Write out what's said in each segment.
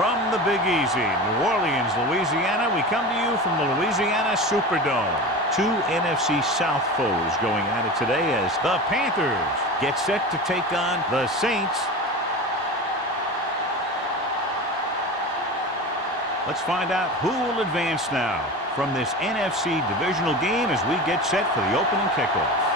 From the Big Easy, New Orleans, Louisiana, we come to you from the Louisiana Superdome. Two NFC South foes going at it today as the Panthers get set to take on the Saints. Let's find out who will advance now from this NFC divisional game as we get set for the opening kickoff.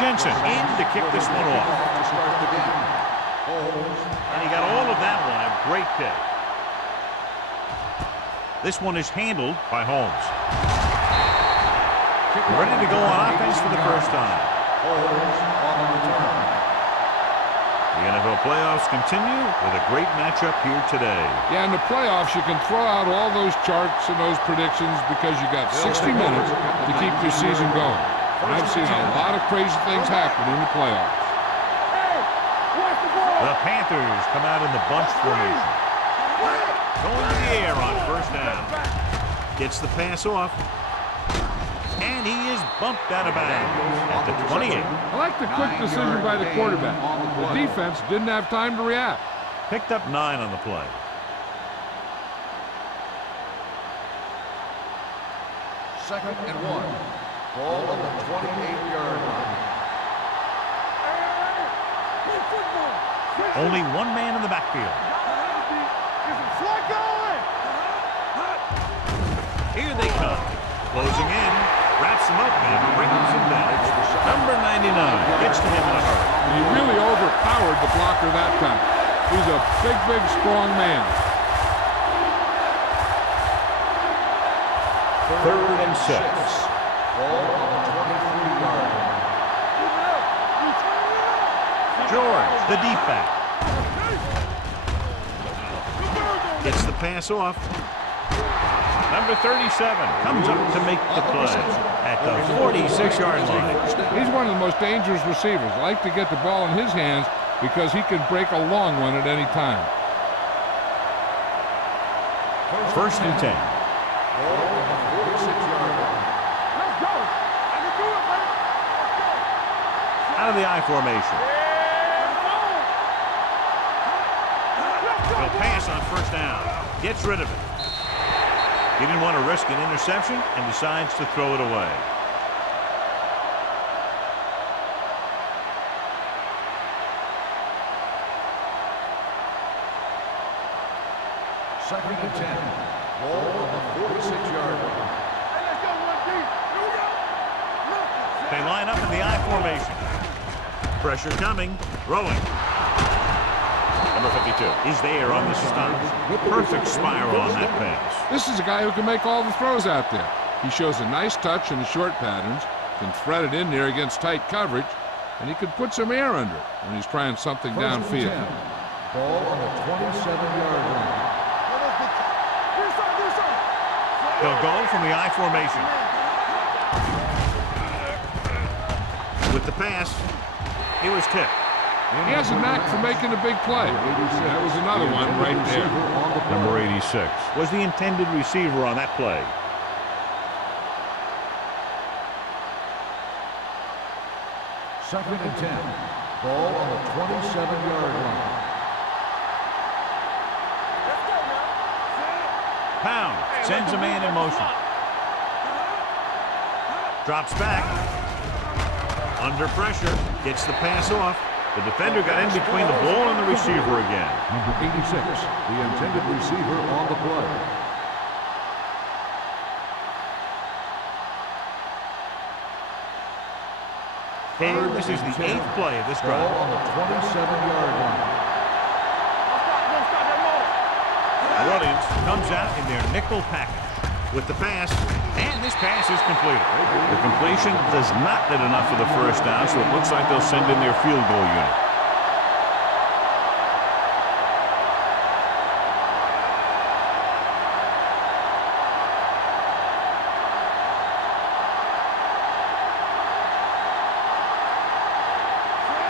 Jensen in to kick this one off. And he got all of that one. A great kick. This one is handled by Holmes. Ready to go on offense for the first time. The NFL playoffs continue with a great matchup here today. Yeah, in the playoffs, you can throw out all those charts and those predictions because you got 60 minutes to keep your season going. And I've seen a lot of crazy things happen in the playoffs. The Panthers come out in the bunch formation. Going to the air on first down. Gets the pass off. And he is bumped out of bounds at the 28. I like the quick decision by the quarterback. The defense didn't have time to react. Picked up 9 on the play. Second and 1. Ball on the 28-yard line. Only one man in the backfield. Here they come. Closing in. Wraps him up and brings him down. Number 99 gets to him in a hurry. He really overpowered the blocker that time. He's a big, strong man. 3rd and 6. Ball on the 23-yard line. George, the deep back. Gets the pass off. Number 37 comes up to make the play at the 46-yard line. He's one of the most dangerous receivers. I like to get the ball in his hands because he can break a long one at any time. 1st and 10. Out of the I formation. He'll pass on first down. Gets rid of it. He didn't want to risk an interception and decides to throw it away. Second and 10. Ball on the 46-yard line. They line up in the I formation. Pressure coming. Throwing. Number 52 is there on the stop. Perfect spiral on that pass. This is a guy who can make all the throws out there. He shows a nice touch in the short patterns, can thread it in there against tight coverage, and he can put some air under it when he's trying something downfield. Ball on the 27-yard line. They'll go from the I formation. With the pass, he was tipped. He has a knack for making a big play. That was another one right there. Number 86 was the intended receiver on that play. Second and 10. Ball on the 27-yard line. Pound sends a man in motion. Drops back. Under pressure. Gets the pass off. The defender got in between the ball and the receiver again. Number 86, the intended receiver on the play. And this is the 8th play of this drive. Ball on the 27-yard line. Williams comes out in their nickel package with the pass, and this pass is completed. The completion does not net enough for the first down, so it looks like they'll send in their field goal unit.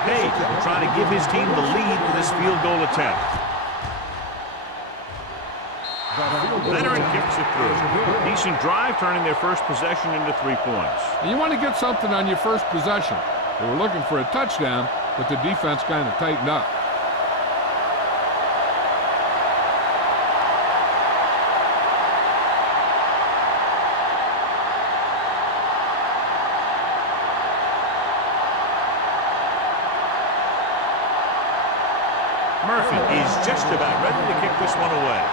Page trying to give his team the lead with this field goal attempt. Veteran kicks it through. Decent drive, turning their first possession into 3 points. And you want to get something on your first possession. They were looking for a touchdown, but the defense kind of tightened up. Murphy is just about ready to kick this one away.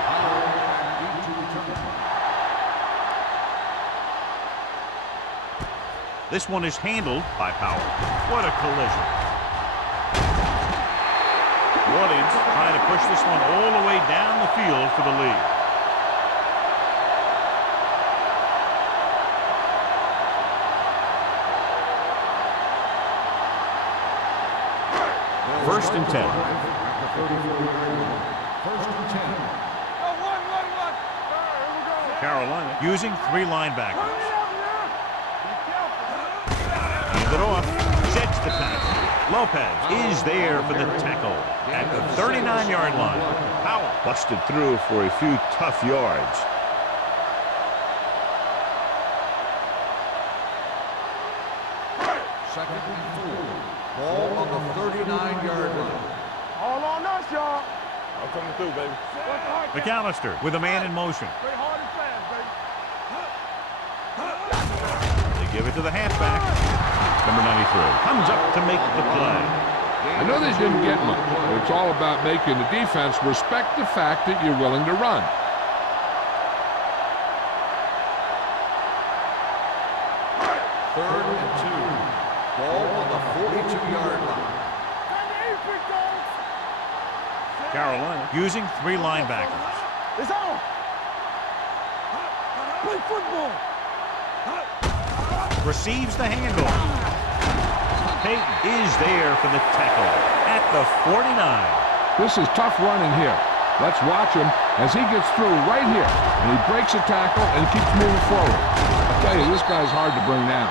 This one is handled by Powell. What a collision. The audience trying to push this one all the way down the field for the lead. First and 10. First and 10. Carolina using 3 linebackers. Hand it off. Sheds the tackle. Lopez is there for the tackle at the 39-yard line. Powell busted through for a few tough yards. Second and 4. Ball on the 39-yard line. All on us, y'all. I'm coming through, baby. McAllister with a man in motion. Play hard and fast, baby. They give it to the halfback. Number 93 comes up to make the play. I know they didn't get much, but it's all about making the defense respect the fact that you're willing to run. Third and 2. Ball on the 42-yard line. Carolina using 3 linebackers. It's on. Play football. Receives the handoff. Peyton is there for the tackle at the 49. This is tough running here. Let's watch him as he gets through right here, and he breaks a tackle and keeps moving forward. I tell you, this guy's hard to bring down.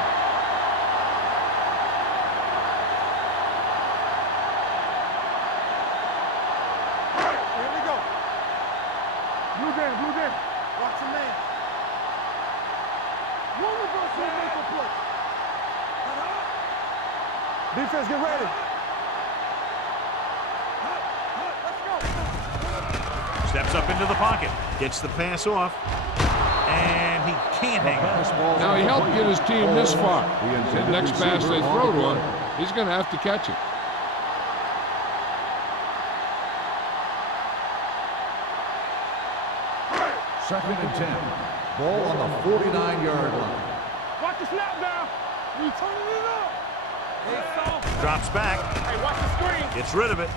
Here we go. Blue game. Watch your man. One of us will make a play. Defense, get ready. Let's go. Steps up into the pocket. Gets the pass off. And he can't hang on. Now, he helped get his team this far. The next pass they throw to him, he's going to have to catch it. Second and 10. Ball on the 49-yard line. Watch the snap down. We turning it up. Drops back. Hey, watch the screen. Gets rid of it.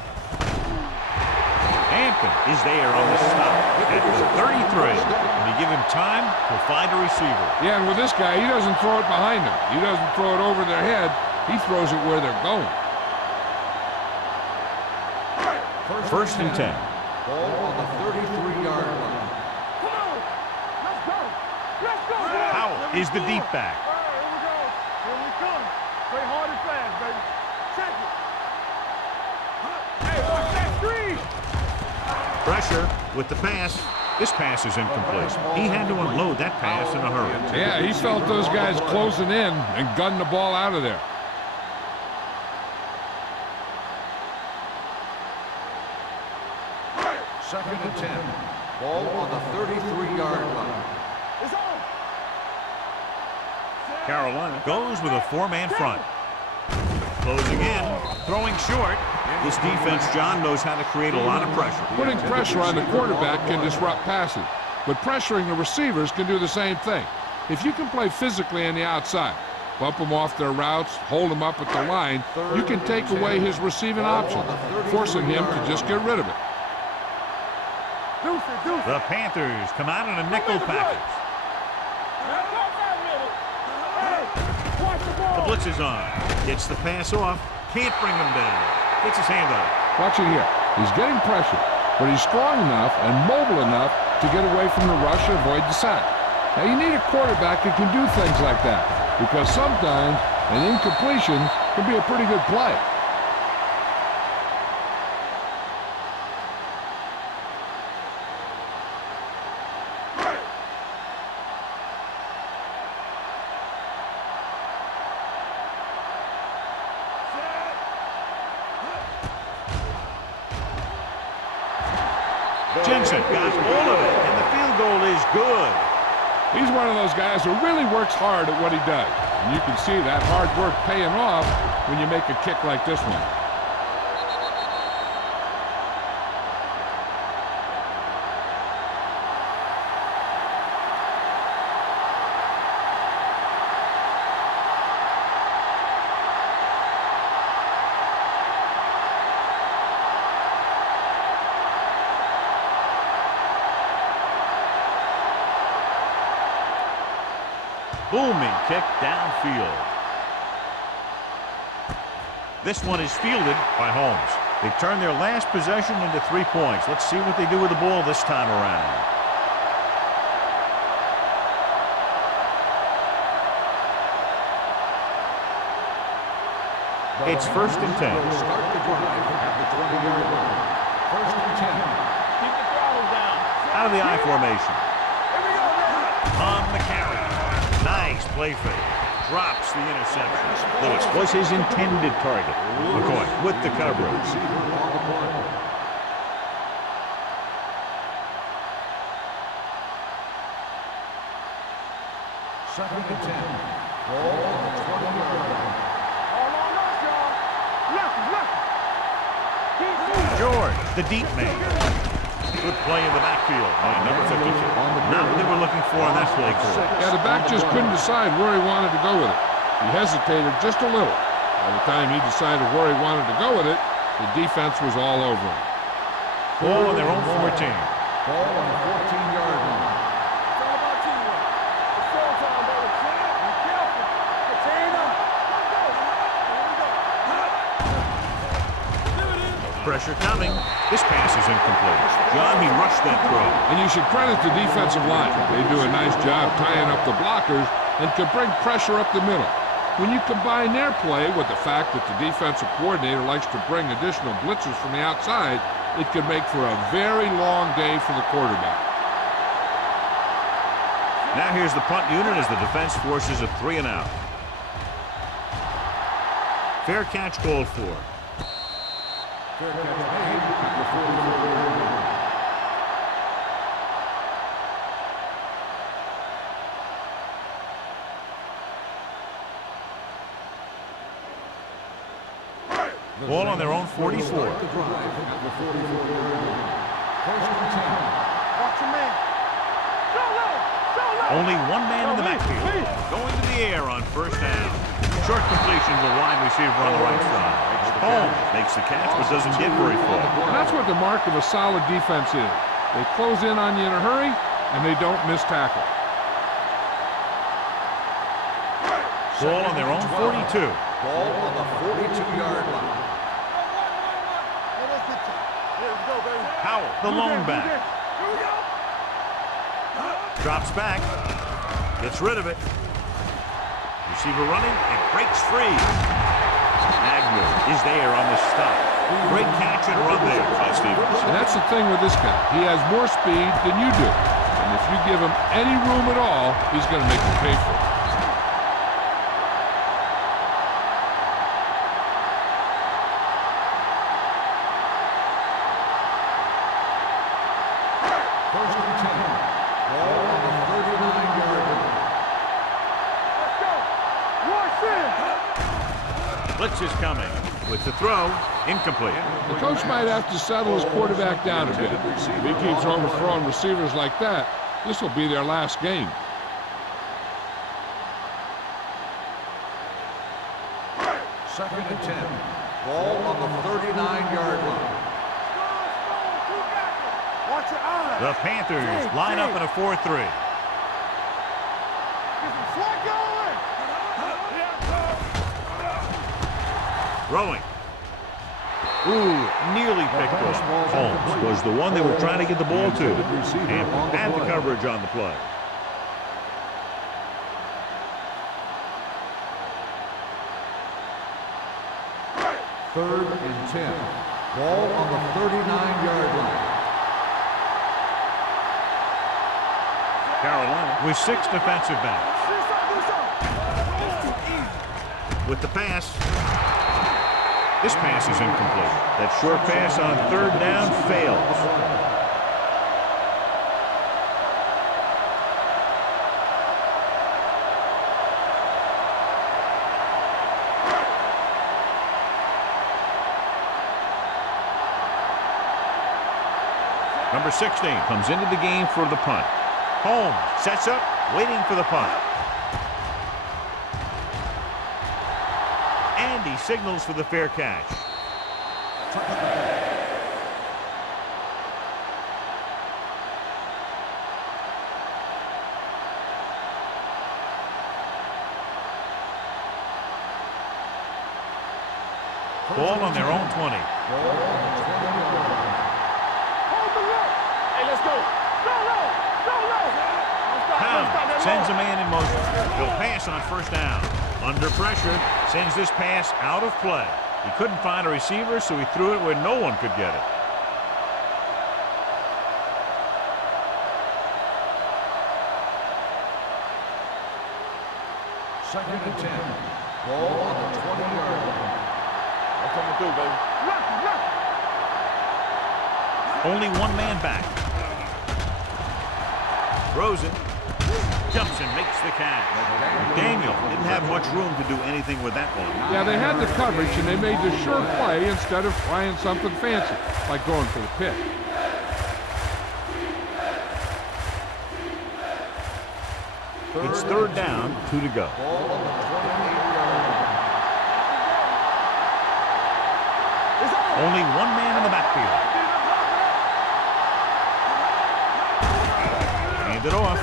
Hampton is there on the stop at the 33. And they give him time to find a receiver. Yeah, and with this guy, he doesn't throw it behind them. He doesn't throw it over their head. He throws it where they're going. First and 10. Ball on the 33-yard line. Come on. Let's go. Let's go. Powell is the deep back. All right, here we go. Here we come. Play hard and fast, baby. Check it. Hey, watch that screen. Pressure with the pass. This pass is incomplete. He had to unload that pass in a hurry. Yeah, he felt those guys closing in and gunned the ball out of there. Second and 10. Ball on the 33-yard line. It's on. Carolina goes with a 4-man front. Closing in, throwing short. This defense, John, knows how to create a lot of pressure. Putting pressure on the quarterback can disrupt passing, but pressuring the receivers can do the same thing. If you can play physically on the outside, bump them off their routes, hold them up at the line, you can take away his receiving option, forcing him to just get rid of it. The Panthers come out in a nickel package. The blitz is on. Gets the pass off. Can't bring him down. Gets his hand up. Watch it here. He's getting pressure, but he's strong enough and mobile enough to get away from the rush and avoid the sack. Now, you need a quarterback that can do things like that, because sometimes an incompletion can be a pretty good play. Jensen got all of it, and the field goal is good. He's one of those guys who really works hard at what he does. And you can see that hard work paying off when you make a kick like this one. Booming kick downfield. This one is fielded by Holmes. They turn their last possession into 3 points. Let's see what they do with the ball this time around. It's 1st and 10. Start the drive at the 20-yard line. 1st and 10. Keep the throttle down. Out of the I formation. Here we go, man. On the carry. Nice play fake. Drops the interception. Lewis was his intended target. McCoy with the coverage. Second and 10. Ball on the 20-yard line. All on us, y'all. Left. Keep moving. George, the deep man. Good play in the backfield by number 52. Not what they were looking for on that play call. Yeah, the back just couldn't decide where he wanted to go with it. He hesitated just a little. By the time he decided where he wanted to go with it, the defense was all over him. Ball on their own 14. Ball on the 14-yard line. It's all about teamwork. It's showtime, baby. Be careful. Contain them. Pressure coming. This pass is incomplete. John, he rushed that throw. And you should credit the defensive line. They do a nice job tying up the blockers and can bring pressure up the middle. When you combine their play with the fact that the defensive coordinator likes to bring additional blitzers from the outside, it can make for a very long day for the quarterback. Now here's the punt unit as the defense forces a 3 and out. Fair catch called for. Fair catch made at the 44-yard line. Ball on their own 44. The drive at the 44-yard line. 1st and 10. Watch your man. Show low. Only one man in the backfield. Going to the air on 1st down. Short completion to the wide receiver on the right side. Holmes makes the catch but doesn't get very far. And that's what the mark of a solid defense is. They close in on you in a hurry, and they don't miss tackle. Ball on their own 42. Ball on the 42-yard line. Let's go, baby. Howell, the lone back. Here we go. Drops back. Gets rid of it. Receiver running and breaks free. Agnew is there on the stop. Great catch and run there by Stevens. And that's the thing with this guy. He has more speed than you do. And if you give him any room at all, he's going to make you pay for it. First and 10. Ball on the 39-yard line. Let's go. Rush in. Blitz is coming. With the throw, incomplete. The coach might have to settle his quarterback down a bit. If he keeps overthrowing receivers like that, this will be their last game. Second and 10. Ball on the 39-yard line. Watch your eyes. The Panthers line up in a 4-3. Get some slack going. Throwing. Ooh, nearly picked off. Holmes was the one they were trying to get the ball to. And had the coverage on the play. Third and 10. Ball on the 39-yard line. Carolina with 6 defensive backs. With the pass. This pass is incomplete. That short pass on 3rd down fails. Number 16 comes into the game for the punt. Holmes sets up, waiting for the punt. And he signals for the fair catch. Ball on their own 20. Hey, let's go. Go low. Go low. Pound sends a man in motion. He'll pass on first down. Under pressure, sends this pass out of play. He couldn't find a receiver, so he threw it where no one could get it. Second and 10. Ball on the 20-yard line. I'm coming through, baby. Only one man back. Throws it. Jumps and makes the catch. Daniel didn't have much room to do anything with that one. Yeah, they had the coverage, and they made the sure play instead of trying something fancy, like going for the pick. It's third down, 2 to go. Ball on the 28-yard line. Only one man in the backfield. Hand it off.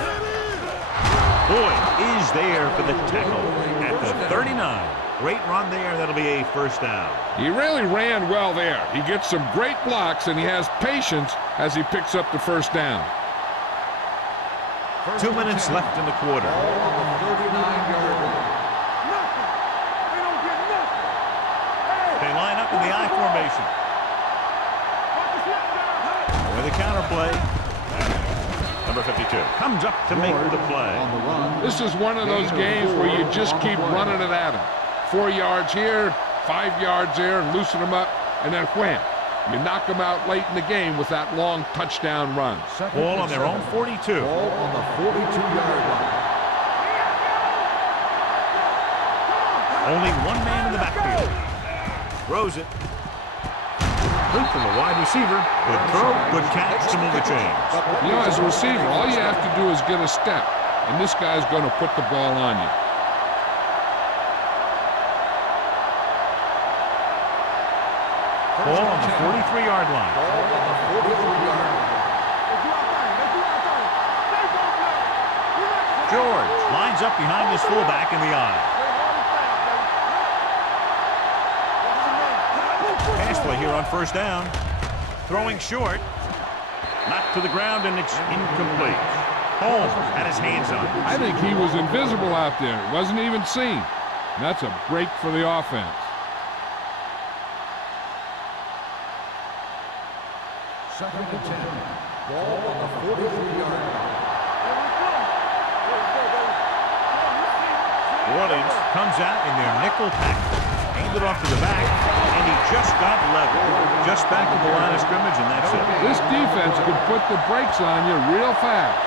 Boyd is there for the tackle at the 39. Great run there. That'll be a first down. He really ran well there. He gets some great blocks, and he has patience as he picks up the first down. 2 minutes left in the quarter. Ball on the 39-yard line. We don't get nothing. Hey, They line up in the I formation. watch the slip down. With a counter play. Number 52 comes up to make the play. On the run. This is one of those games where you just keep running it at him. 4 yards here, 5 yards there, and loosen them up, and then wham. You knock them out late in the game with that long touchdown run. Second Ball and on their own 42. 7. Ball on the 42-yard line. Only one man in the backfield. Throws it. Good from the wide receiver. Good throw, good catch to move the chains. You know, as a receiver, all you have to do is get a step, and this guy's going to put the ball on you. Ball on the 43-yard line. Ball on the 43-yard line. George lines up behind his fullback in the eye. Pass play here on first down. Throwing short. Knocked to the ground, and it's incomplete. Holmes had his hands on it. I think he was invisible out there. Wasn't even seen. And that's a break for the offense. Second and 10. Ball on the 43-yard line. New Orleans comes out in their nickel package. Handed off to the back, and he just got leveled. Just back to the line of scrimmage, and that's it. This defense could put the brakes on you real fast.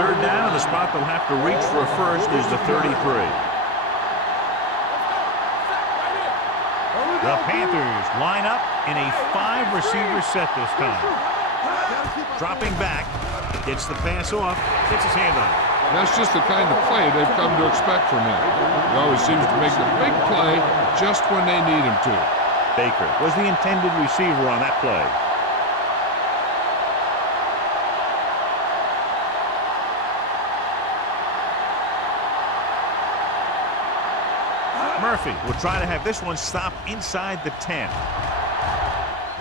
Third down, and the spot they'll have to reach for a first is the 33. The Panthers line up in a 5-receiver set this time. Dropping back, gets the pass off, gets his hand on it. That's just the kind of play they've come to expect from him. He always seems to make a big play just when they need him to. Baker was the intended receiver on that play. Murphy will try to have this one stop inside the 10.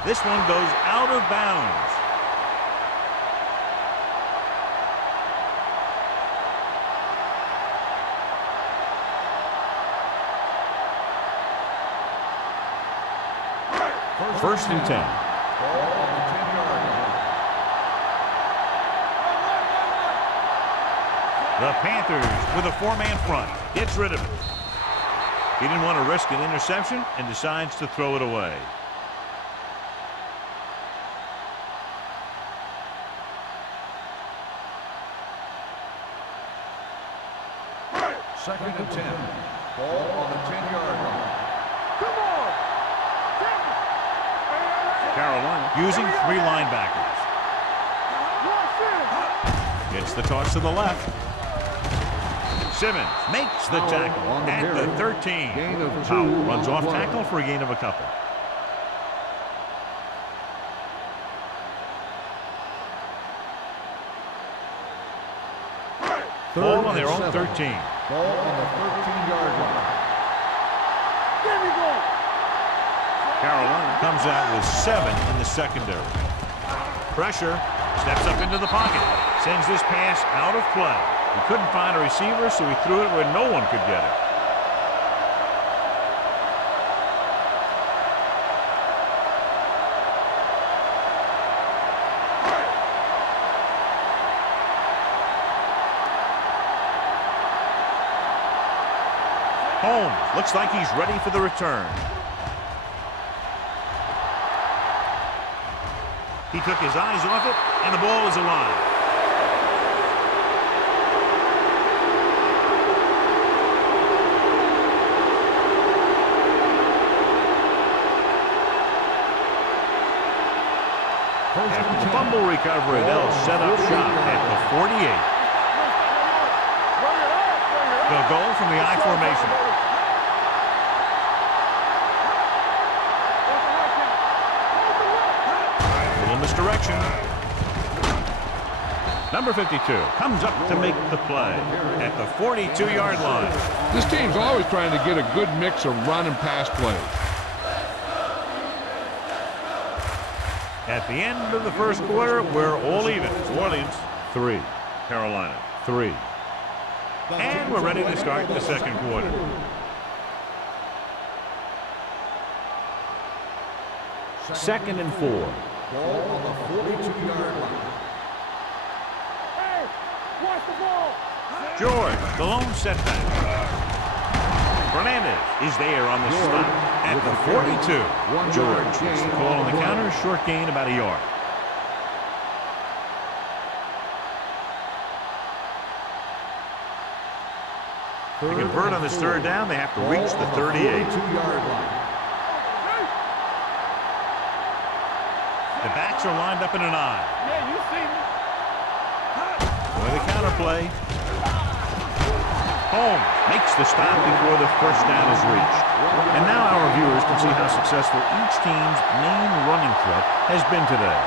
This one goes out of bounds. First and 10. Ball on the 10-yard line. The Panthers with a 4-man front. Gets rid of it. He didn't want to risk an interception and decides to throw it away. Second and 10. Ball on the 10-yard line. using 3 linebackers. Gets the toss to the left. Simmons makes the tackle at the 13. Powell runs off tackle for a gain of a couple. Ball on their own 13. Ball on the 13-yard line. Carolina comes out with 7 in the secondary. Pressure, steps up into the pocket, sends this pass out of play. He couldn't find a receiver, so he threw it where no one could get it. Holmes looks like he's ready for the return. He took his eyes off it, and the ball is alive. After the fumble recovery, they'll set up shop at the 48. They'll go from the I formation. Little misdirection. Number 52 comes up to make the play at the 42-yard line. This team's always trying to get a good mix of run and pass plays. At the end of the first quarter, we're all even. New Orleans 3, Carolina 3. And we're ready to start the second quarter. Second and 4. Ball on the 42-yard line. Hey, watch the ball. George, the lone setback. Fernandez is there on the stop at the 42. George gets the call on the counter, short gain about a yard. To convert on this third down, they have to reach the 38. 42-yard line. The backs are lined up in an I. Yeah, you see me. With a counter play. Holmes makes the stop before the first down is reached. And now our viewers can see how successful each team's main running threat has been today.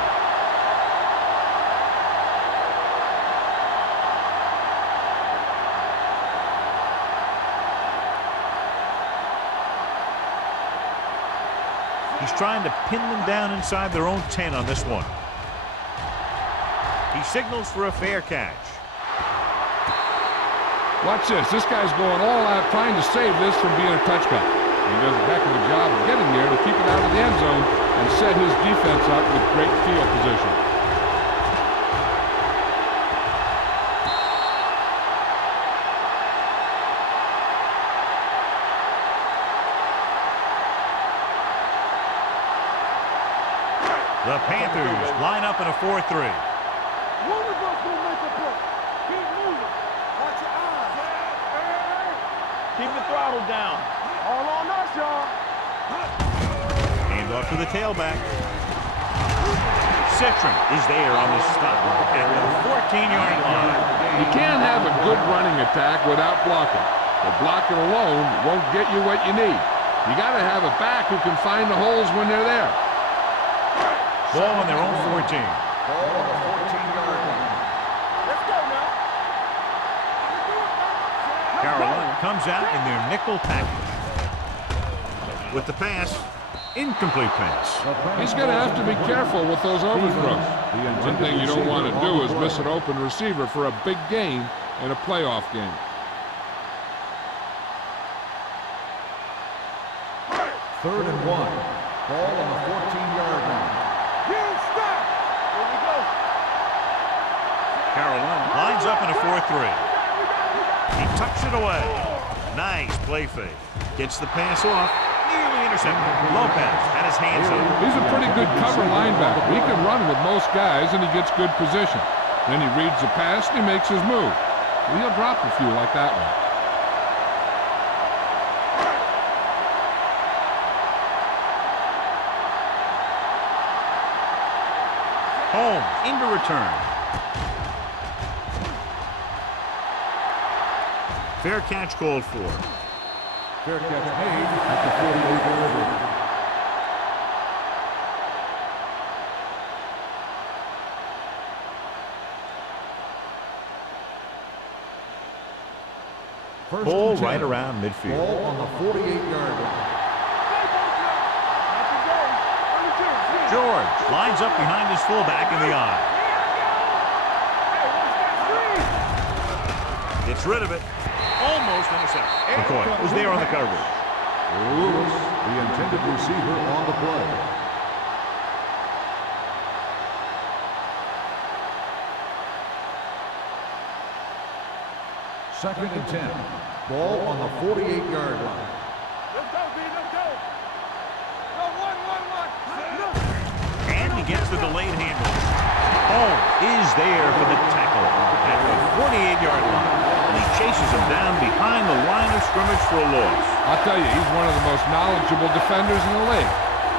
He's trying to pin them down inside their own 10 on this one. He signals for a fair catch. Watch this. This guy's going all out trying to save this from being a touchback. He does a heck of a job of getting there to keep it out of the end zone and set his defense up with great field position. The Panthers line up in a 4-3. One of us gonna make a play. Keep moving. Watch your eyes. Keep the throttle down. All on us, y'all. Hand off to the tailback. Citron is there on the stop at the 14-yard line. You can't have a good running attack without blocking. But blocking alone won't get you what you need. You got to have a back who can find the holes when they're there. Ball on their own 14. Ball on the 14-yard line. Let's go now. Carolina comes out in their nickel package. With the pass, incomplete pass. He's going to have to be careful with those overthrows. One thing you don't want to do is miss an open receiver for a big gain in a playoff game. Third and 1. Ball on the 14-yard line. You stop. Here we go. Carolina lines up in a 4-3. He tucks it away. Nice play fake. Gets the pass off. Nearly intercepted. Lopez had his hands up. He's a pretty good cover linebacker. He can run with most guys, and he gets good position. Then he reads the pass, and he makes his move. He'll drop a few like that one. Holmes into return. Fair catch called for. Fair catch made at the 48-yard line. Ball right around midfield. Ball on the 48-yard line. George lines up behind his fullback in the eye. Gets rid of it. Almost intercepted. McCoy was there on the coverage. Lewis, the intended receiver, on the play. Second and 10. Ball on the 48-yard line. Let's go, B. Let's go. Go, one. And he gets the delayed handle. Holmes is there for the tackle at the 48-yard line. And he chases him down behind the line of scrimmage for a loss. I'll tell you, he's one of the most knowledgeable defenders in the league.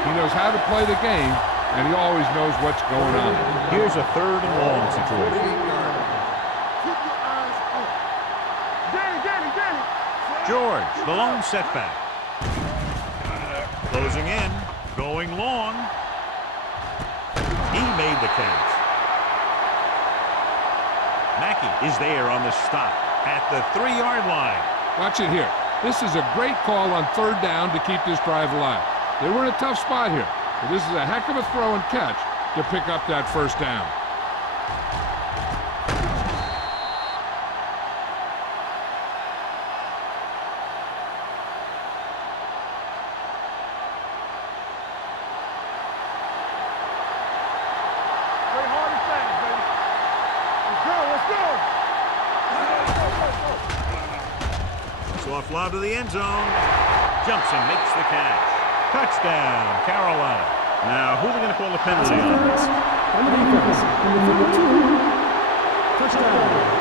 He knows how to play the game, and he always knows what's going on. Here's a 3rd and long situation. 48-yard line. Keep your eyes open. Danny. George, the lone setback. Closing in, going long. He made the catch. Mackey is there on the stop at the 3-yard line. Watch it here. This is a great call on 3rd down to keep this drive alive. They were in a tough spot here, but this is a heck of a throw and catch to pick up that 1st down. Play hard and fast, baby. Let's go. It's off lob to the end zone. Jumps and makes the catch. Touchdown, Carolina. Now, who are they going to call the penalty on this? Touchdown.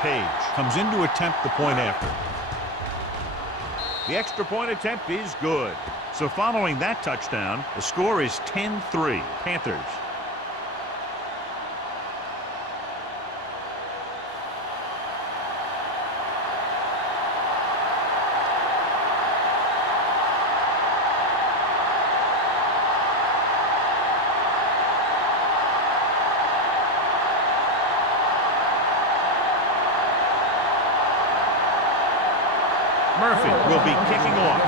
Page comes in to attempt the point after. The extra point attempt is good. So following that touchdown, the score is 10-3, Panthers. Murphy will be kicking off.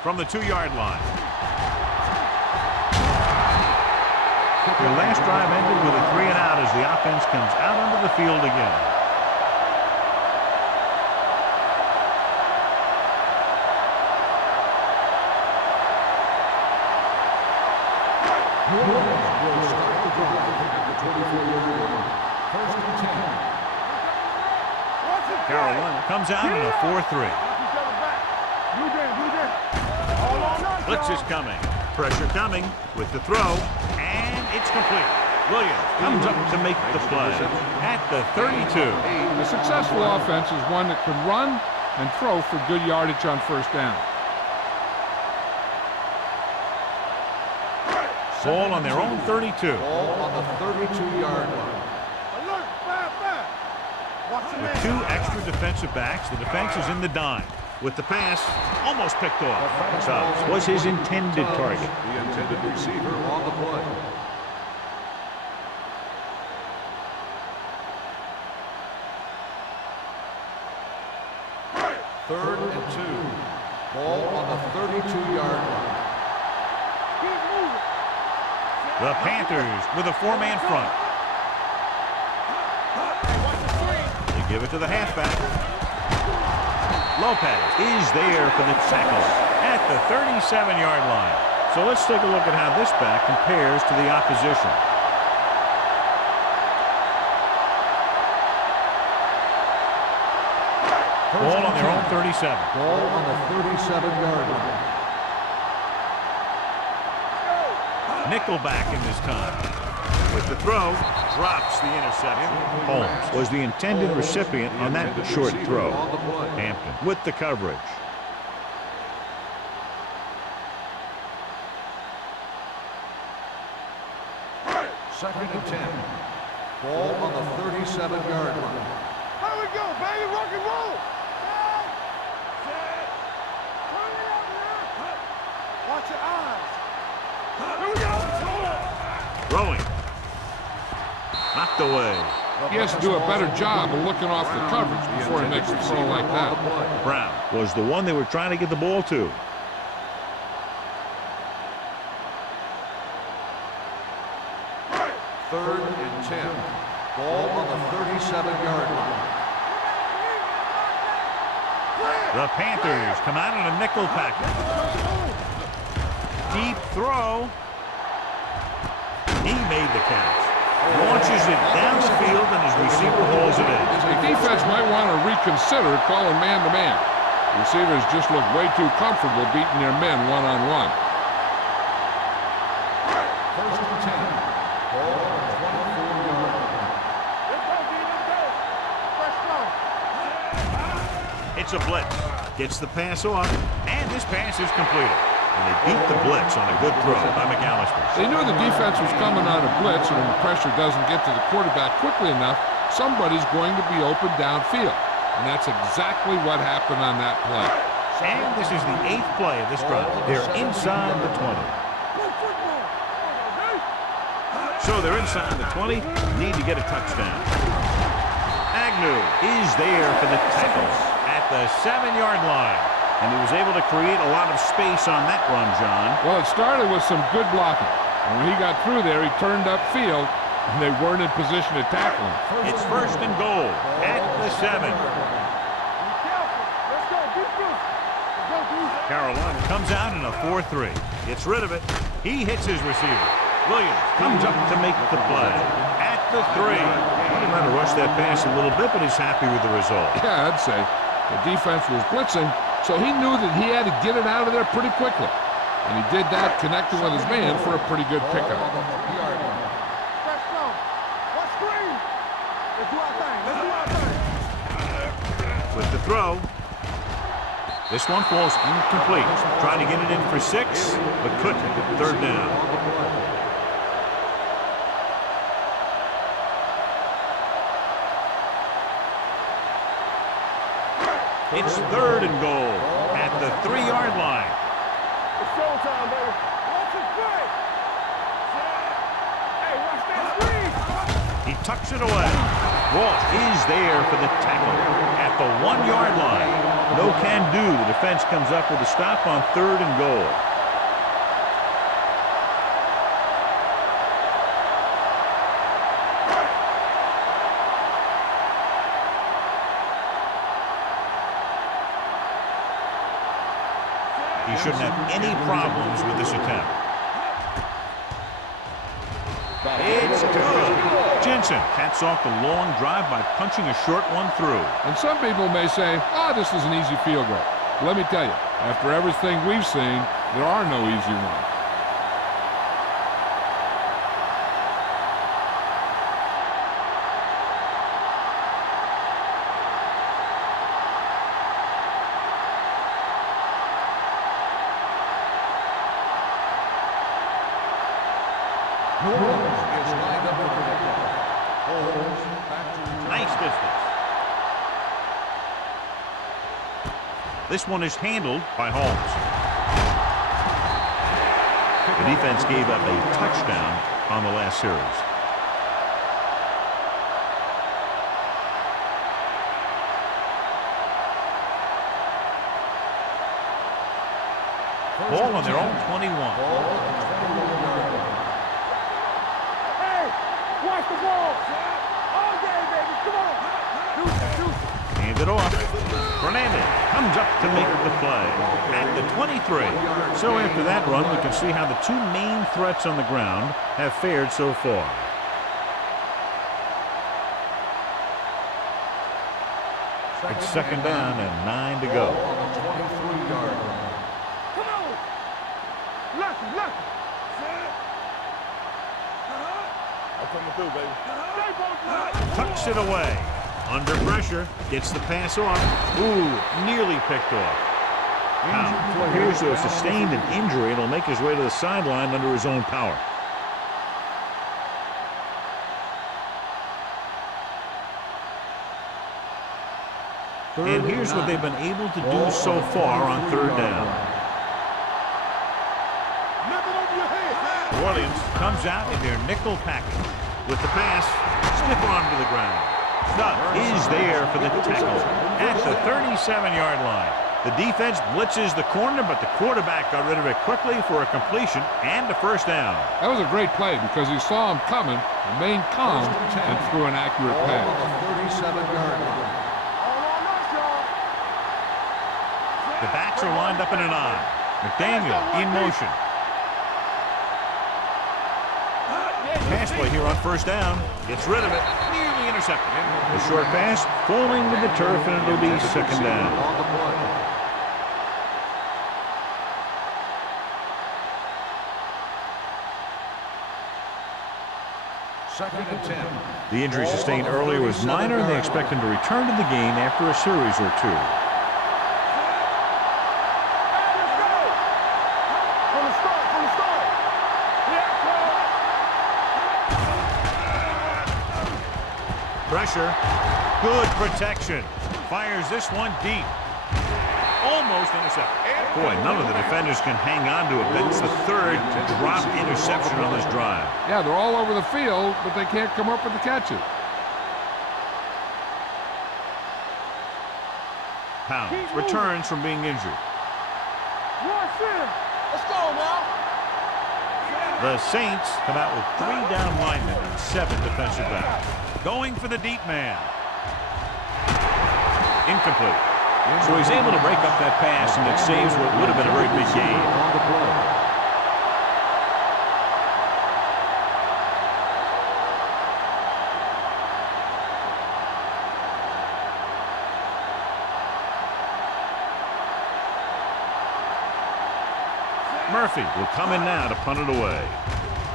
From the 2-yard line. The last drive ended with a 3-and-out as the offense comes out onto the field again. Carolina comes out in a 4-3. Blitz is coming. Pressure coming with the throw, and it's complete. Williams comes up to make the play at the 32. A successful offense is one that can run and throw for good yardage on 1st down. Ball on their own 32. Ball on the 32-yard line. With 2 extra defensive backs, the defense is in the dime. With the pass, almost picked off. Tubbs was his intended target. The intended receiver on the play. Third and 2. Ball on the 32-yard line. The Panthers with a four-man front. They give it to the halfback. Lopez is there for the tackle at the 37-yard line. So let's take a look at how this back compares to the opposition. Ball on their own 37. Ball on the 37-yard line. Nickelback in this time. With the throw, drops the interception. Holmes was the intended recipient on that short throw. Hampton with the coverage. Second and 10. Ball on the 37-yard line. Here we go, baby. Rock and roll. Watch your eyes. Here we go. Throwing. Knocked away. He has to do a better job of looking off the coverage before he makes a throw like that. Brown was the one they were trying to get the ball to. Third and 10. Ball on the 37-yard line. The Panthers come out in a nickel package. Deep throw. He made the catch. Launches it downfield and his receiver hauls it in. The defense might want to reconsider calling man-to-man. Receivers just look way too comfortable beating their men one-on-one. First and 10. Ball on the 24-yard line. Let's go, D. Let's go. Fresh throw. It's a blitz. Gets the pass off, and this pass is completed. And they beat the blitz on a good throw by McAllister. They knew the defense was coming on a blitz, and when the pressure doesn't get to the quarterback quickly enough, somebody's going to be open downfield. And that's exactly what happened on that play. And this is the 8th play of this drive. They're inside the 20. So they're inside the 20. Need to get a touchdown. Agnew is there for the tackle at the 7-yard line. And he was able to create a lot of space on that run, John. Well, it started with some good blocking. And when he got through there, he turned upfield, and they weren't in position to tackle him. It's first and goal at the 7. Let's go. Defense. Let's go, defense. Carolina comes out in a 4-3. Gets rid of it. He hits his receiver. Williams comes up to make the play at the 3. He might have rushed that pass a little bit, but he's happy with the result. Yeah, I'd say. The defense was blitzing, so he knew that he had to get it out of there pretty quickly. And he did that, connecting with his man for a pretty good pickup. Fresh throw. What screen? Let's do our thing. Let's do our thing. With the throw. This one falls incomplete. Trying to get it in for 6, but couldn't. Third down. It's third and goal at the 3-yard line. It's showtime, baby. Watch his play. Hey, watch that screen. He tucks it away. Walsh is there for the tackle at the 1-yard line. No can do. The defense comes up with a stop on third and goal. He shouldn't have any problems with this attempt. It's good. Jensen caps off the long drive by punching a short one through. And some people may say, this is an easy field goal. Let me tell you, after everything we've seen, there are no easy ones. Nice distance. This one is handled by Holmes. The defense gave up a touchdown on the last series. Ball on their own 21. the ball. All day, baby. Come on. Hand it off. Fernandez comes up to make the play at the 23. So after that run, we can see how the two main threats on the ground have fared so far. It's second down and 9 to go. On the 23-yard line. Come on. Left. I'm coming through, baby. Tucks it away. Under pressure. Gets the pass off. Ooh, nearly picked off. Now, appears to have sustained an injury and will make his way to the sideline under his own power. And here's what they've been able to do so far on third down. New Orleans comes out in their nickel package. With the pass, stiff arm to the ground. Duck is there for the tackle at the 37-yard line. The defense blitzes the corner, but the quarterback got rid of it quickly for a completion and a first down. That was a great play because he saw him coming, remained calm, and threw an accurate pass. On the 37-yard line. The backs are lined up in an I. McDaniel in motion. Pass play here on first down. Gets rid of it. Nearly intercepted. The short pass falling to the turf, and it'll be second down. On the play. Second and 10. The injury sustained earlier was minor, and they expect him to return to the game after a series or two. Pressure. Good protection. Fires this one deep. Almost intercepted. Boy, none of the defenders can hang on to it. That's the third drop interception on this drive. Yeah, they're all over the field, but they can't come up with the catches. Pounds returns from being injured. Let's go now. The Saints come out with 3 down linemen and 7 defensive backs. Going for the deep man. Incomplete. So he's able to break up that pass, and it saves what would have been a very big gain. On the play. Murphy will come in now to punt it away.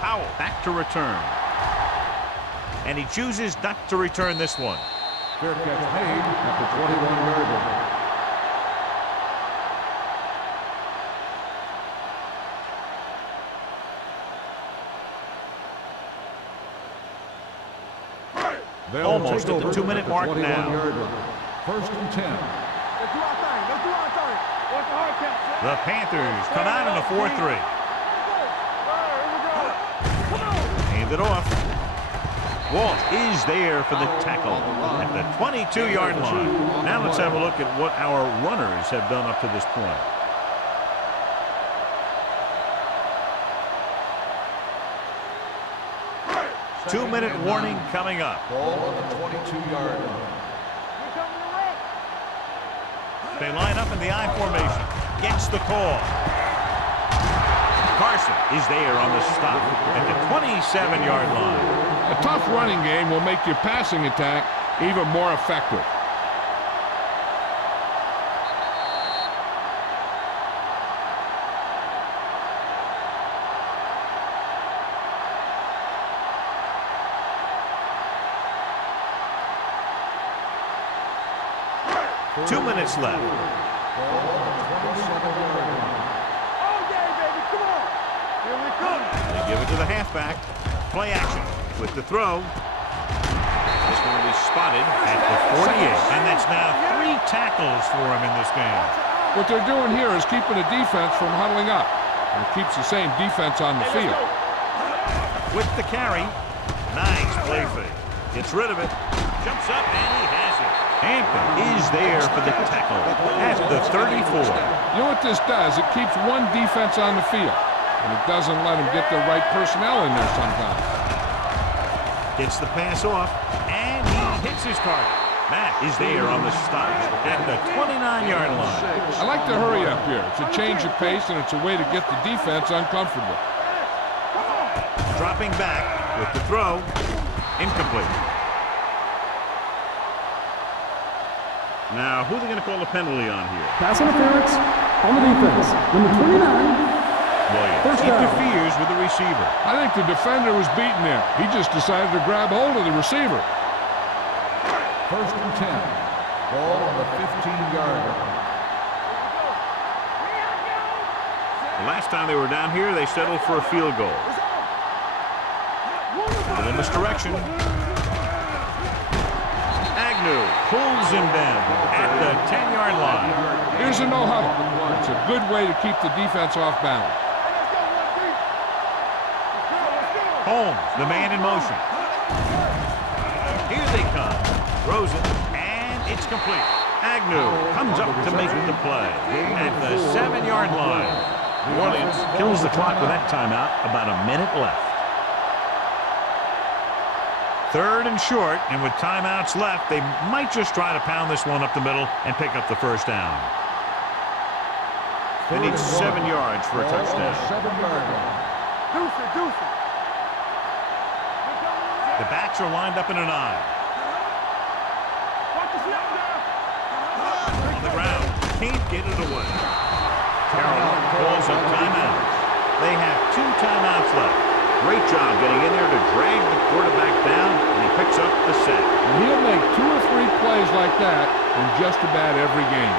Powell back to return. And he chooses not to return this one. Fair catch made at the 21-yard line. They'll Almost take at the over 2-minute mark now. 21-yard line. First and 10. Let's do our thing. Watch the hard count. The Panthers come out in a 4-3. Hand it off. Walt is there for the tackle at the 22-yard line. Now let's have a look at what our runners have done up to this point. Two-minute warning coming up. Ball on the 22-yard line. They line up in the I formation. Gets the call. Carson is there on the stop at the 27-yard line. A tough running game will make your passing attack even more effective. Two minutes left. Ball on the 27-yard line. All day, baby. Come on. Here we come. They give it to the halfback. Play action with the throw. This one will be spotted at the 48. And that's now 3 tackles for him in this game. What they're doing here is keeping the defense from huddling up. And it keeps the same defense on the field. With the carry. Nice play fake. Gets rid of it. Jumps up and he has it. Hampton is there for the tackle at the 34. You know what this does? It keeps one defense on the field. And it doesn't let them get the right personnel in there sometimes. Gets the pass off, and he hits his target. Matt is there on the stop at the 29-yard line. I like to hurry up here. It's a change of pace, and it's a way to get the defense uncomfortable. Dropping back with the throw. Incomplete. Now, who are they going to call the penalty on here? Pass interference on the defense. Number 29. Williams interferes with the receiver. I think the defender was beaten there. He just decided to grab hold of the receiver. 1st and 10. Ball on the 15-yard line. The last time they were down here, they settled for a field goal. And in this direction, Agnew pulls him down at the 10-yard line. Here's a no-huddle. It's a good way to keep the defense off balance. Holmes, the man in motion. Here they come. Throws it, and it's complete. Agnew comes up to make the play at the 7-yard line. New Orleans kills the clock with that timeout. About a minute left. 3rd and short, and with timeouts left, they might just try to pound this one up the middle and pick up the first down. They need 7 yards for a touchdown. 7-yard line. The backs are lined up in an I. On the ground, can't get it away. Carroll calls up timeout. They have 2 timeouts left. Great job getting in there to drag the quarterback down, and he picks up the sack. And he'll make 2 or 3 plays like that in just about every game.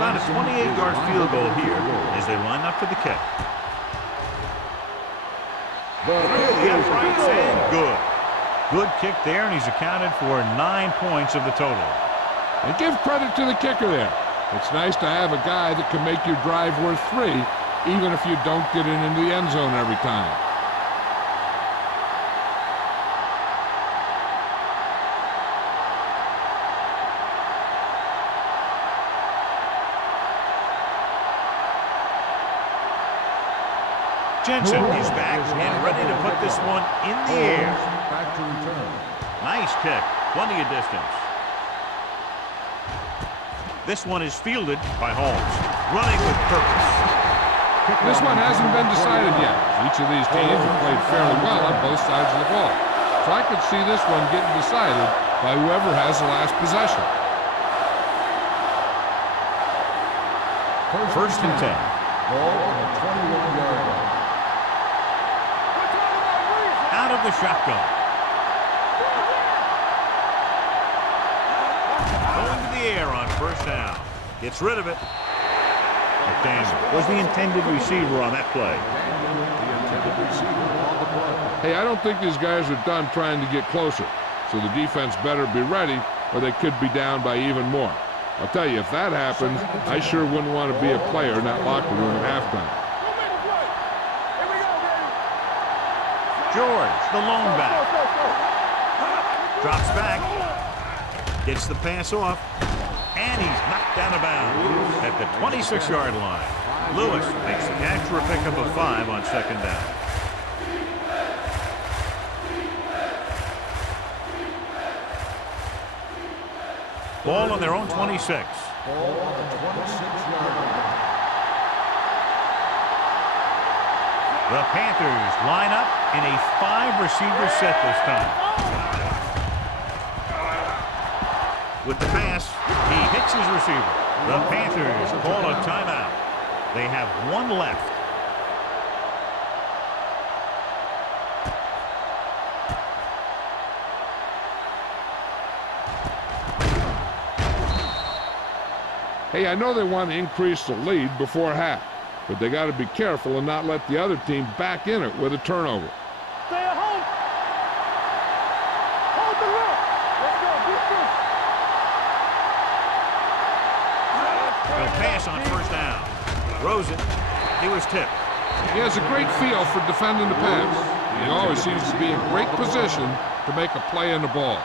About a 28-yard field goal here as they line up for the kick. Yeah, right, and good. Good kick there, and he's accounted for 9 points of the total. And give credit to the kicker there. It's nice to have a guy that can make your drive worth 3, even if you don't get it into the end zone every time. Jensen is back and ready to put this one in the air. Back to return. Nice kick. Plenty of distance. This one is fielded by Holmes. Running with purpose. This one hasn't been decided yet. Each of these teams have played fairly well on both sides of the ball. So I could see this one getting decided by whoever has the last possession. 1st and 10. Ball on the 21-yard line. Out of the shotgun. Going to the air on 1st down. Gets rid of it. McDaniel was the intended receiver on that play. Hey, I don't think these guys are done trying to get closer. So the defense better be ready or they could be down by even more. I'll tell you, if that happens, I sure wouldn't want to be a player in that locker room at halftime. George, the lone back. Drops back. Gets the pass off. And he's knocked down of bounds at the 26-yard line. Lewis makes the catch for a pickup of 5 on 2nd down. Ball on their own 26. Ball on the 26-yard line. The Panthers line up in a 5-receiver set this time. With the pass, he hits his receiver. The Panthers call a timeout. They have 1 left. Hey, I know they want to increase the lead before half, but they got to be careful and not let the other team back in it with a turnover. Stay at home. Hold the look. Let's go. Get this. They'll pass on 1st down. Throws it. He was tipped. He has a great feel for defending the pass. He always seems to be in great position to make a play in the ball.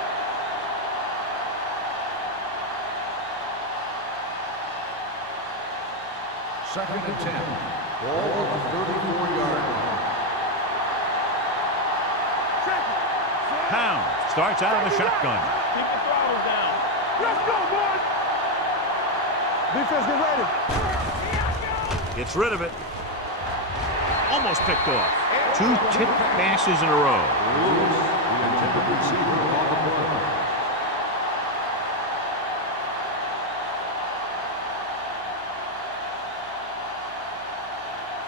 Second and 10. Ball on the 34-yard line. Pound starts out of the shotgun. Keep the throttle down. Let's go, boys. Defense, get ready. Gets rid of it. Almost picked off. 2 tipped passes in a row. The intended receiver on the play.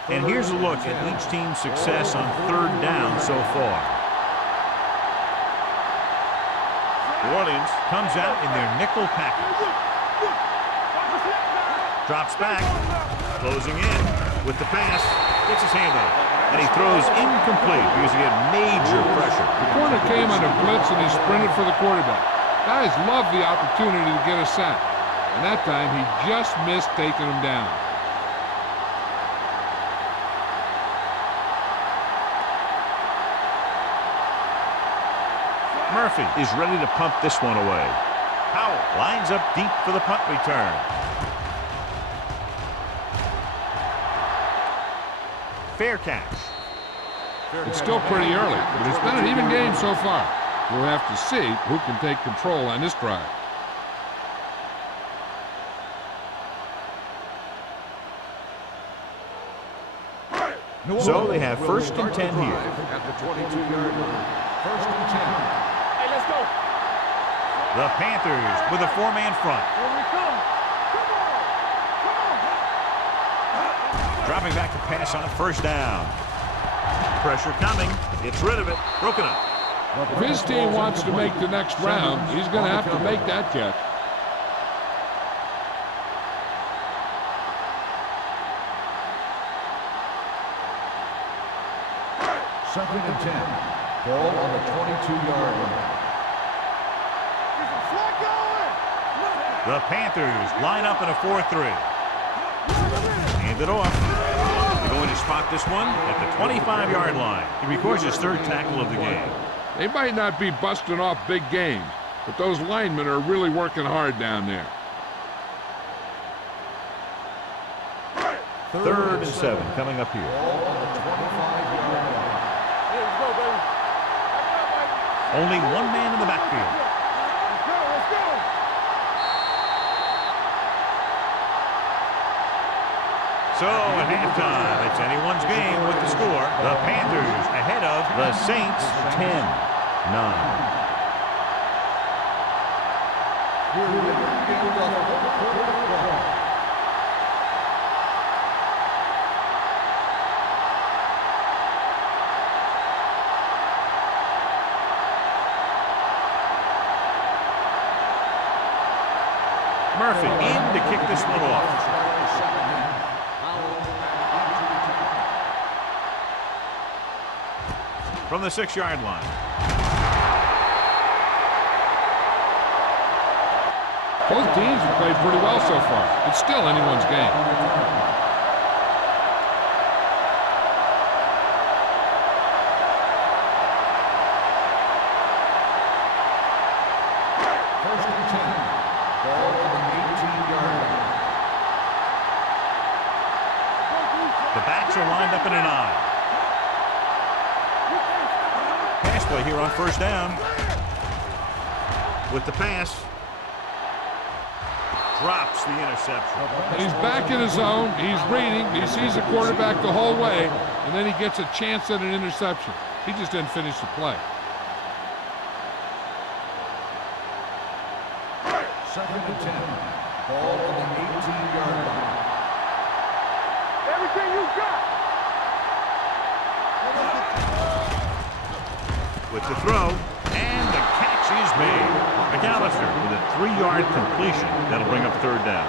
And here's a look at each team's success on 3rd down so far. New Orleans comes out in their nickel package. Drops back, closing in with the pass, gets his hand on it, and he throws incomplete because he had major pressure. The corner came under blitz and he sprinted for the quarterback. Guys love the opportunity to get a sack, and that time he just missed taking him down. Murphy is ready to pump this one away. Powell lines up deep for the punt return. Fair catch. It's still pretty early, but it's been an even game so far. We'll have to see who can take control on this drive. So they have 1st and 10 here. At the 22-yard line. 1st and 10. Hey, let's go. The Panthers with a 4-man front. Here we come. Come on. Dropping back to pass on 1st down. Pressure coming. Gets rid of it. Broken up. If his team wants to make the next round, he's going to have to make that catch. Second and 10. Ball on the 22-yard line. The Panthers line up in a 4-3. Hand it off. They're going to spot this one at the 25-yard line. He records his 3rd tackle of the game. They might not be busting off big games, but those linemen are really working hard down there. 3rd and 7 coming up here. Ball on the 25-yard line. Here we go, baby. Only 1 man in the backfield. Let's go, let's go. So at halftime, it's anyone's game with the score. The Panthers ahead of the Saints 10-9. Murphy in to kick this one off. From the 6-yard line. Both teams have played pretty well so far. It's still anyone's game. First and 10. Ball on the 18-yard line. The backs are lined up in an I. Pass play here on 1st down. With the pass. Drops the interception. He's back in his zone. He's reading. He sees the quarterback the whole way, and then he gets a chance at an interception. He just didn't finish the play. Second and 10. Ball on the 18-yard line. Everything you got. With the throw, and the catch is made. McAllister with a 3-yard completion. That'll bring up 3rd down.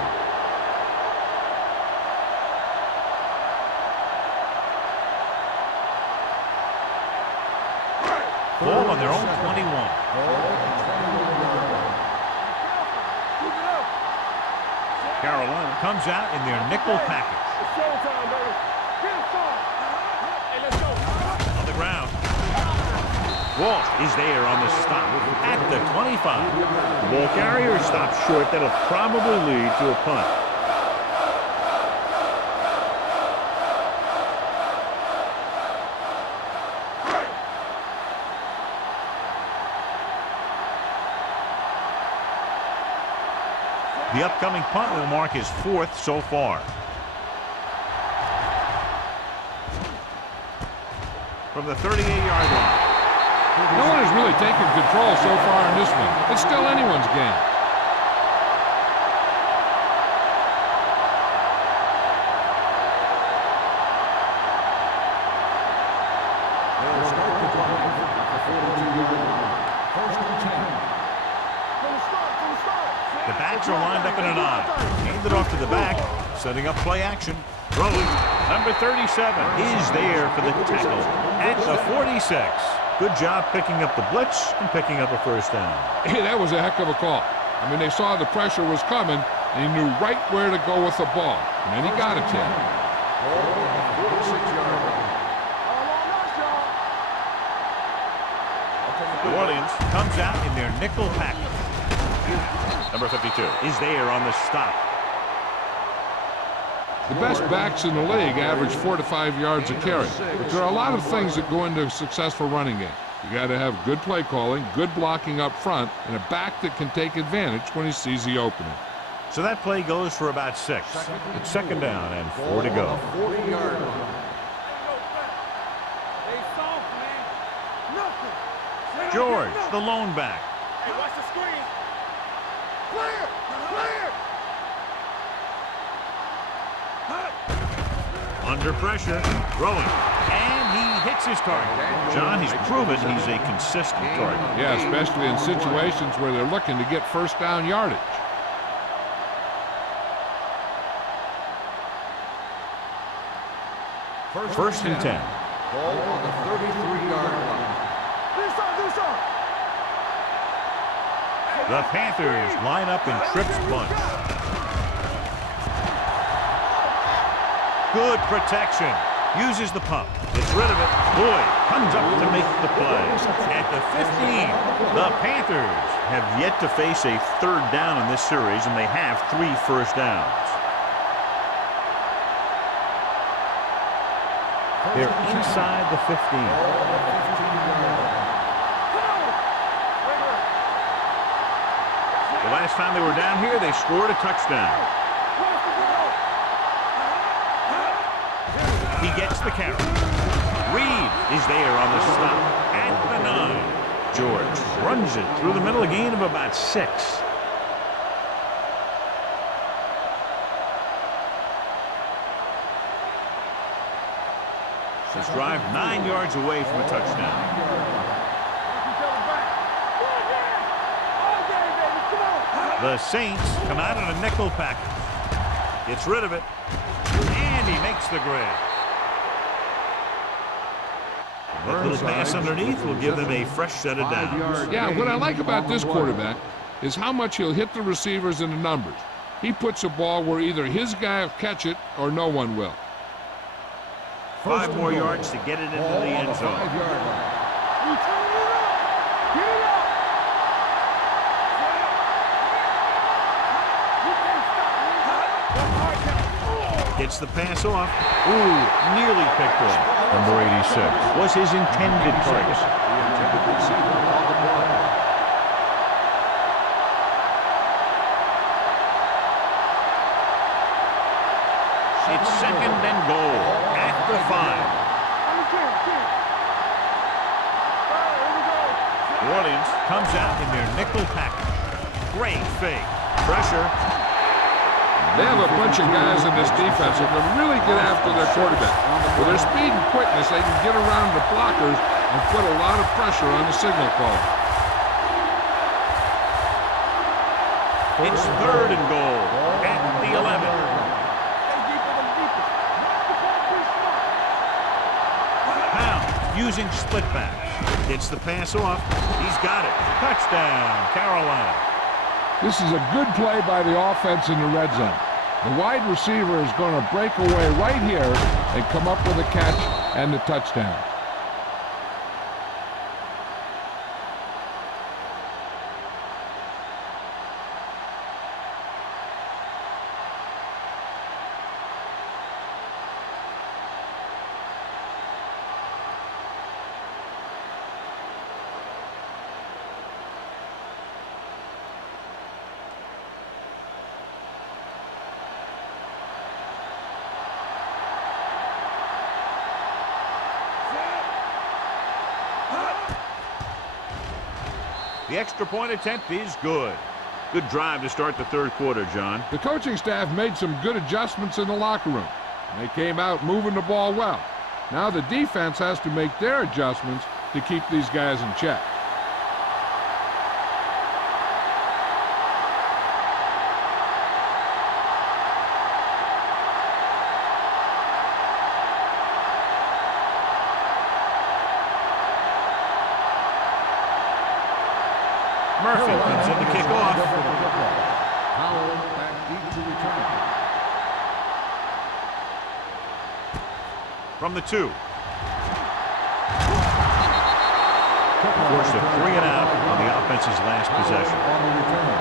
Ball on their own 21. Carolina comes out in their nickel package. It's showtime, baby. Get it started. Hey, let's go. On the ground. Walsh is there on the stop at the 25. The ball carrier stops short. That'll probably lead to a punt. The upcoming punt will mark his 4th so far. From the 38-yard line. No one has really taken control so far in this one. It's still anyone's game. They'll start the clock at the 42-yard line. First and 10. The backs are lined up in an I. Handed off to the back, setting up play action. Throwing. Number 37 is there for the tackle at the 46. Good job picking up the blitz and picking up a first down. Hey, that was a heck of a call. I mean, they saw the pressure was coming, and he knew right where to go with the ball. And then he got it to him. Ball on the 46-yard line. New Orleans comes out in their nickel package. Number 52 is there on the stop. The best backs in the league average 4 to 5 yards a carry. But there are a lot of things that go into a successful running game. You got to have good play calling, good blocking up front, and a back that can take advantage when he sees the opening. So that play goes for about 6. It's second down and 4 to go. 40-yard line. George, the lone back. Hey, watch the screen. Clear! Clear! Under pressure, throwing, and he hits his target. John, he's proven he's a consistent target. Yeah, especially in situations where they're looking to get first down yardage. First and 10. Ball on the 33-yard line. The Panthers line up in trips bunch. Good protection. Uses the pump. Gets rid of it. Boyd comes up to make the play. At the 15, the Panthers have yet to face a third down in this series, and they have 3 first downs. They're inside the 15. The last time they were down here, they scored a touchdown. He gets the carry. Reed is there on the stop at the 9. George runs it through the middle, a gain of about 6. This drive 9 yards away from a touchdown. The Saints come out in a nickel package. Gets rid of it, and he makes the grab. That little pass underneath will give them a fresh set of downs. Yeah, what I like about this quarterback is how much he'll hit the receivers in the numbers. He puts a ball where either his guy will catch it or no one will. 5 more yards to get it into the end zone. Gets the pass off. Ooh, nearly picked off. Number 86 was his intended target. It's second and goal at the 5. New Orleans comes out in their nickel package. Great fake. Pressure. They have a bunch of guys in this defense who can really get after their quarterback. With their speed and quickness, they can get around the blockers and put a lot of pressure on the signal caller. It's third and goal at the 11. Pound using split back. Gets the pass off. He's got it. Touchdown, Carolina. This is a good play by the offense in the red zone. The wide receiver is going to break away right here and come up with a catch and the touchdown. The extra point attempt is good. Good drive to start the third quarter, John. The coaching staff made some good adjustments in the locker room. They came out moving the ball well. Now the defense has to make their adjustments to keep these guys in check. Murphy comes in to kick off. Howell back deep to return. From the 2. Forced a 3 and out on the offense's last possession. On the return.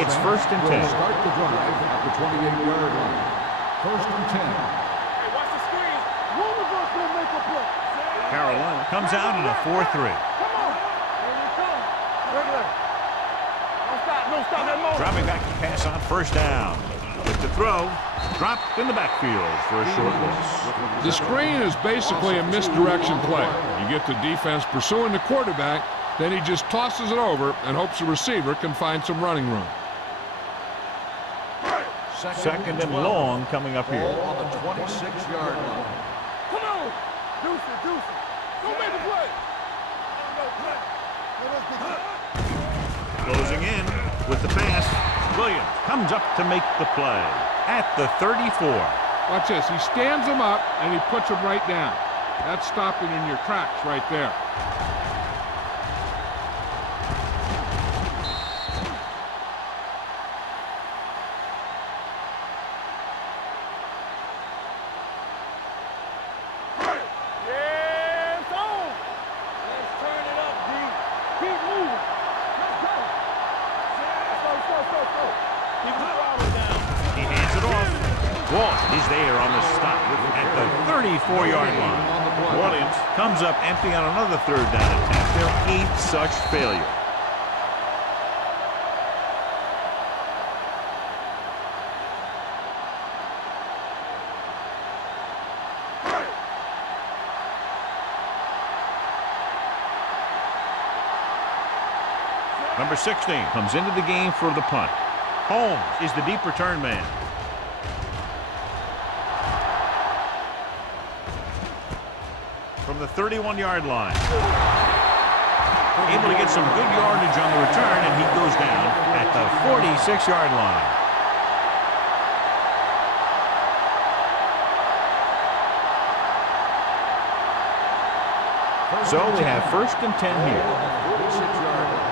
It's 1st and 10. Start the drive at the 28-yard line. 1st and 10. Hey, watch the screen. One of us will make a play. Carolina comes out in a 4-3. Come on. Here we come. Regular. Don't stop that motion. Dropping back to pass on 1st down. With the throw, dropped in the backfield for a short loss. The screen is basically a misdirection play. You get the defense pursuing the quarterback, then he just tosses it over and hopes the receiver can find some running room. Second and long coming up here. Ball on the 26-yard line. Come on. Deuce it. Don't make a play. Closing in with the pass. Williams comes up to make the play at the 34. Watch this. He stands him up and he puts him right down. That's stopping in your tracks right there. Is there on the stop at the 34-yard line. New Orleans comes up empty on another 3rd down attempt. Their 8th such failure. Number 16 comes into the game for the punt. Holmes is the deep return man. From the 31-yard line. Able to get some good yardage on the return, and he goes down at the 46-yard line. So we have 1st and 10 here. 46-yard line.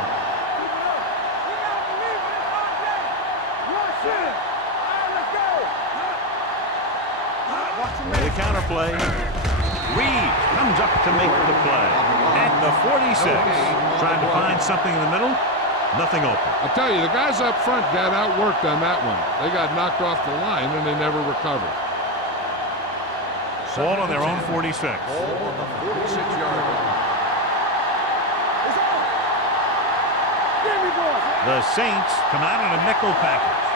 The counter play. Reed comes up to make the play at the 46. Trying to find something in the middle. Nothing open. I'll tell you, the guys up front got outworked on that one. They got knocked off the line and they never recovered. Ball on their own 46. Ball on the 46-yard line. The Saints come out in a nickel package.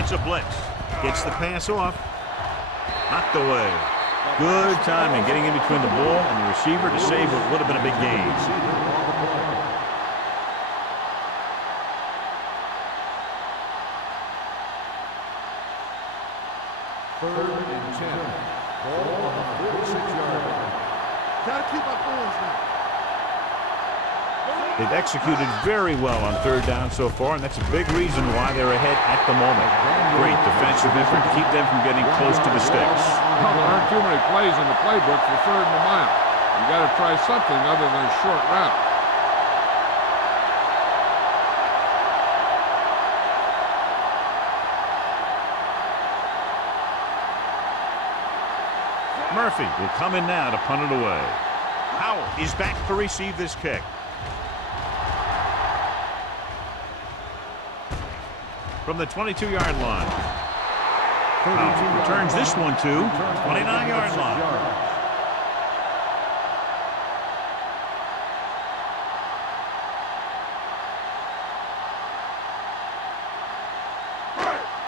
It's a blitz. Gets the pass off. Knocked away. Good timing getting in between the ball and the receiver to save what would have been a big gain. Third and 10. Ball on the 46-yard line. Gotta keep my boys now. They've executed very well on 3rd down so far, and that's a big reason why they're ahead at the moment. Great defensive effort to keep them from getting close to the sticks. Well, there aren't too many plays in the playbook for 3rd and a mile. You got to try something other than a short route. Murphy will come in now to punt it away. Howell is back to receive this kick. From the 22-yard line. Howell returns this one to 29-yard line.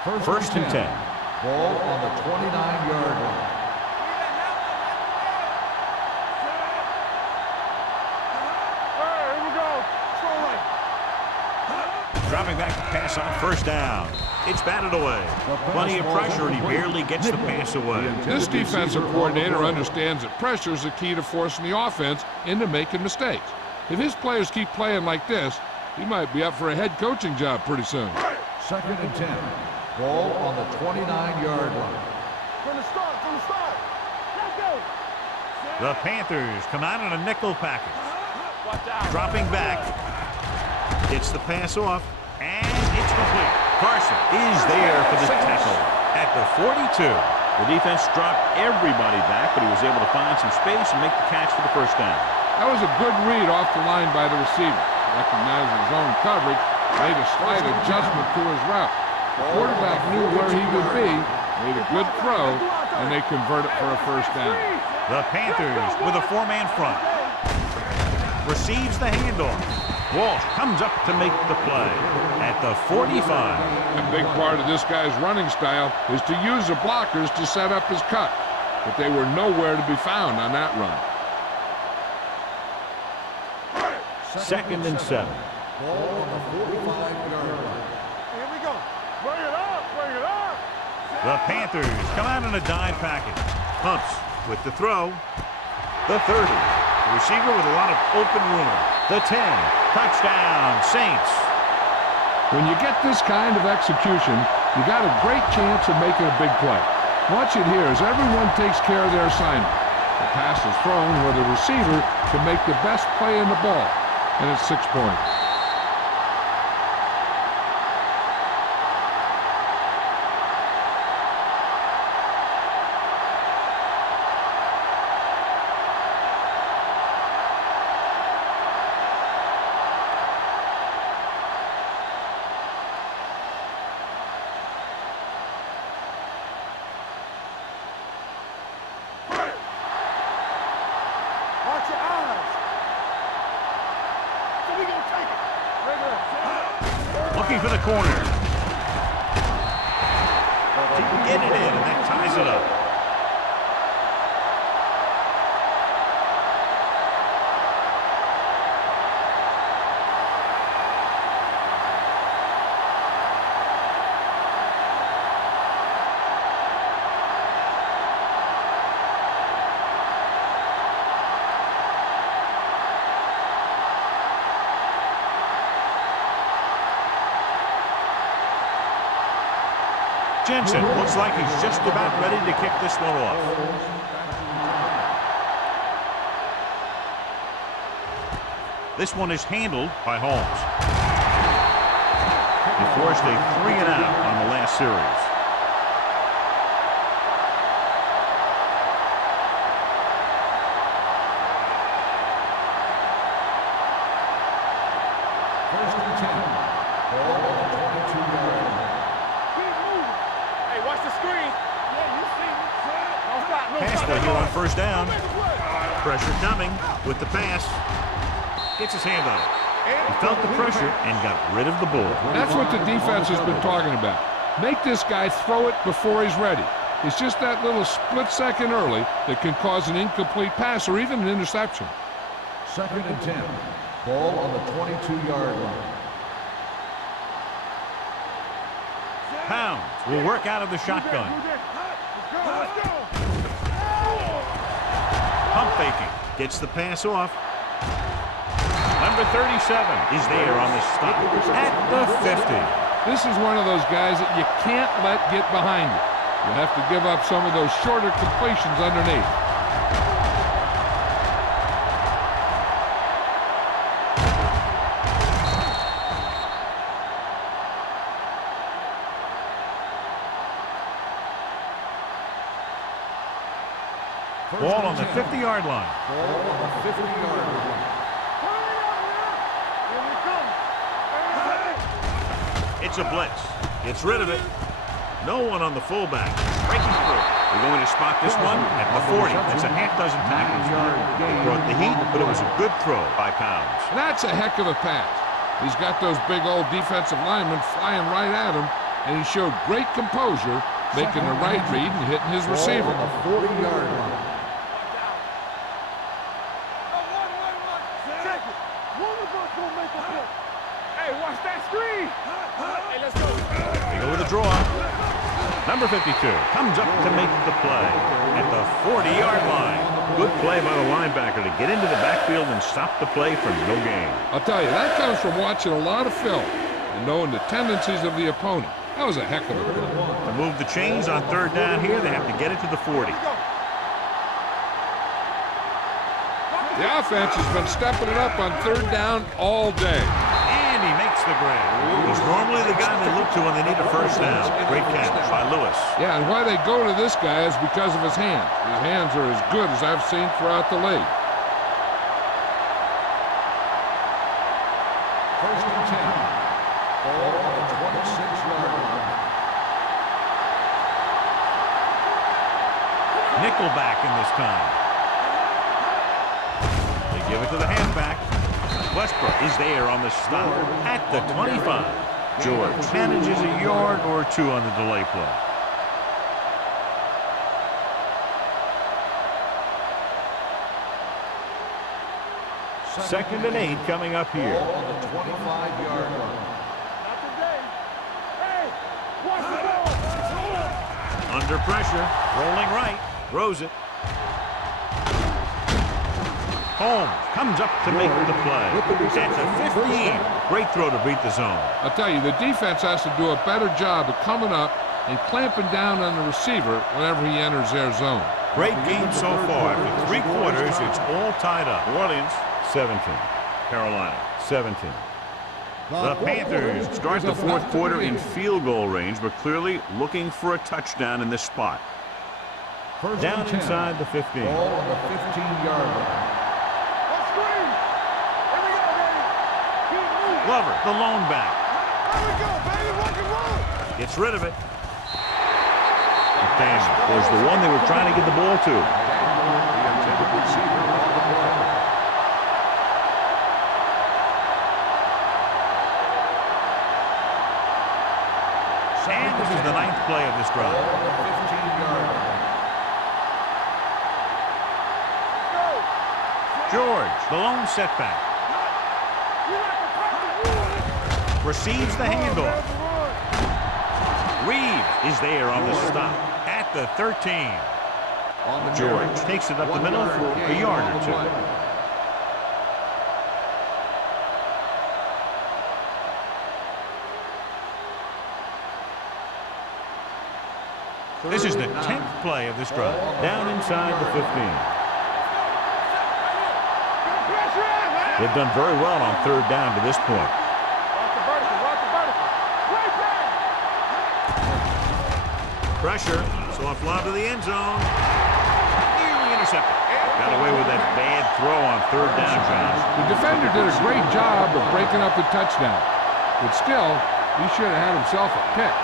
First and 10. Ball on the 29-yard line. Dropping back to pass on first down. It's batted away. Plenty of pressure, and he barely gets the pass away. This defensive coordinator understands that pressure is the key to forcing the offense into making mistakes. If his players keep playing like this, he might be up for a head coaching job pretty soon. Second and 10. Ball on the 29-yard line. From the start. Let's go. The Panthers come out in a nickel package. Watch out. Dropping back. Gets the pass off, and it's complete. Carson is there for the tackle at the 42. The defense dropped everybody back, but he was able to find some space and make the catch for the first down. That was a good read off the line by the receiver. Recognizing his own coverage, made a slight adjustment to his route. The quarterback knew where he would be, made a good throw, and they convert it for a first down. The Panthers with a four-man front. Receives the handoff. Walsh comes up to make the play at the 45. A big part of this guy's running style is to use the blockers to set up his cut, but they were nowhere to be found on that run. Second and 7. Ball on the 45-yard line. Here we go. Bring it up. The Panthers come out in a dime package. Pumps with the throw. The 30. The receiver with a lot of open room. The 10. Touchdown, Saints. When you get this kind of execution, you got a great chance of making a big play. Watch it here as everyone takes care of their assignment. The pass is thrown where the receiver can make the best play in the ball, and it's 6 points. Watch your eyes. So we gonna take it. Looking for the corner. Didn't get it in, and that ties it up. Jensen looks like he's just about ready to kick this one off. This one is handled by Holmes. He forced a 3-and-out on the last series. First and 10. Ball on the 22-yard line. Watch the screen. Yeah, you see. Don't stop. No Pass stop. play here on first down. Make a play. Pressure coming with the pass. Gets his hand on it. He felt the pressure and got rid of the ball. That's what the defense has been talking about. Make this guy throw it before he's ready. It's just that little split second early that can cause an incomplete pass or even an interception. Second and 10. Ball on the 22-yard line. Pounds will work out of the shotgun. Let's go. Pump faking. Gets the pass off. Number 37 is there on the stop at the 50. This is one of those guys that you can't let get behind you. You have to give up some of those shorter completions underneath. Ball on the 50-yard line. Ball on the 50-yard line. Here we come. It's a blitz. Gets rid of it. No one on the fullback. Breaking through. They're going to spot this one at the 40. That's a half dozen tackles. They brought the heat, but it was a good throw by Pounds. And that's a heck of a pass. He's got those big old defensive linemen flying right at him, and he showed great composure, making the right read and hitting his receiver. On the 40-yard line. Check it. One of us gonna make a play. Hey, watch that screen. Hey, let's go. They go with a draw. Number 52 comes up to make the play at the 40-yard line. Good play by the linebacker to get into the backfield and stop the play for no gain. I'll tell you, that comes from watching a lot of film and knowing the tendencies of the opponent. That was a heck of a play. To move the chains on third down here, they have to get it to the 40. The offense has been stepping it up on third down all day. And he makes the grab. He's normally the guy they look to when they need a first down. Great catch by Lewis. Yeah, and why they go to this guy is because of his hands. His hands are as good as I've seen throughout the league. First and 10. Ball on the 26-yard line. Nickelback in this time. They give it to the halfback. Westbrook is there on the stop at the 25. George manages a yard or two on the delay play. Second and 8 coming up here. Ball on the 25-yard line. Not today. Hey, watch the ball. Under pressure, rolling right, throws it. Holmes comes up to make the play. At the 15. Great throw to beat the zone. I'll tell you, the defense has to do a better job of coming up and clamping down on the receiver whenever he enters their zone. Great game so far. For 3 quarters, it's all tied up. New Orleans, 17. Carolina, 17. The Panthers start the fourth quarter in field goal range, but clearly looking for a touchdown in this spot. First Down and 10. inside the 15. Ball on the 15-yard line. Let's screen. Here we go, baby. Keep moving. Glover, the lone back. There we go, baby. Rock and roll. Gets rid of it. McDaniel was the one they were trying to get the ball to. The intended receiver on the play. And this is the 9th play of this Ball drive. on the 15-yard line. George, the lone setback. Receives the handoff. Reed is there on the stop at the 13. On the George takes it up the middle for a yard or two. This is the 10th play of this drive. Down inside the 15. They've done very well on third down to this point. Rock the vertical, rock the vertical. Right back. Pressure, soft lob to the end zone. Nearly intercepted. Got away with that bad throw on third down, John. The defender did a great job of breaking up the touchdown, but still, he should have had himself a pick.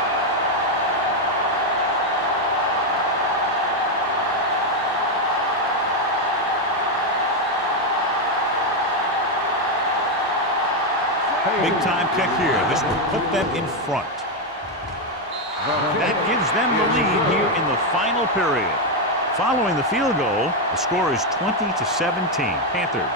Big time kick here. This will put them in front. That gives them the lead here in the final period. Following the field goal, the score is 20-17. Panthers.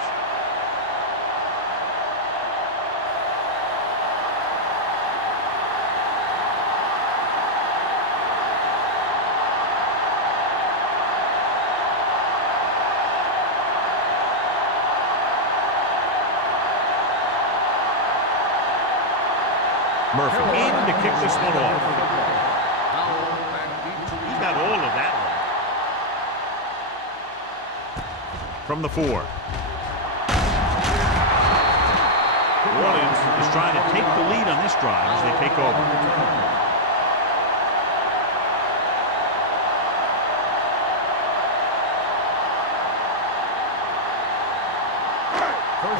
Murphy in to kick this one off. He got all of that one. From the 4. New Orleans is trying to take the lead on this drive as they take over.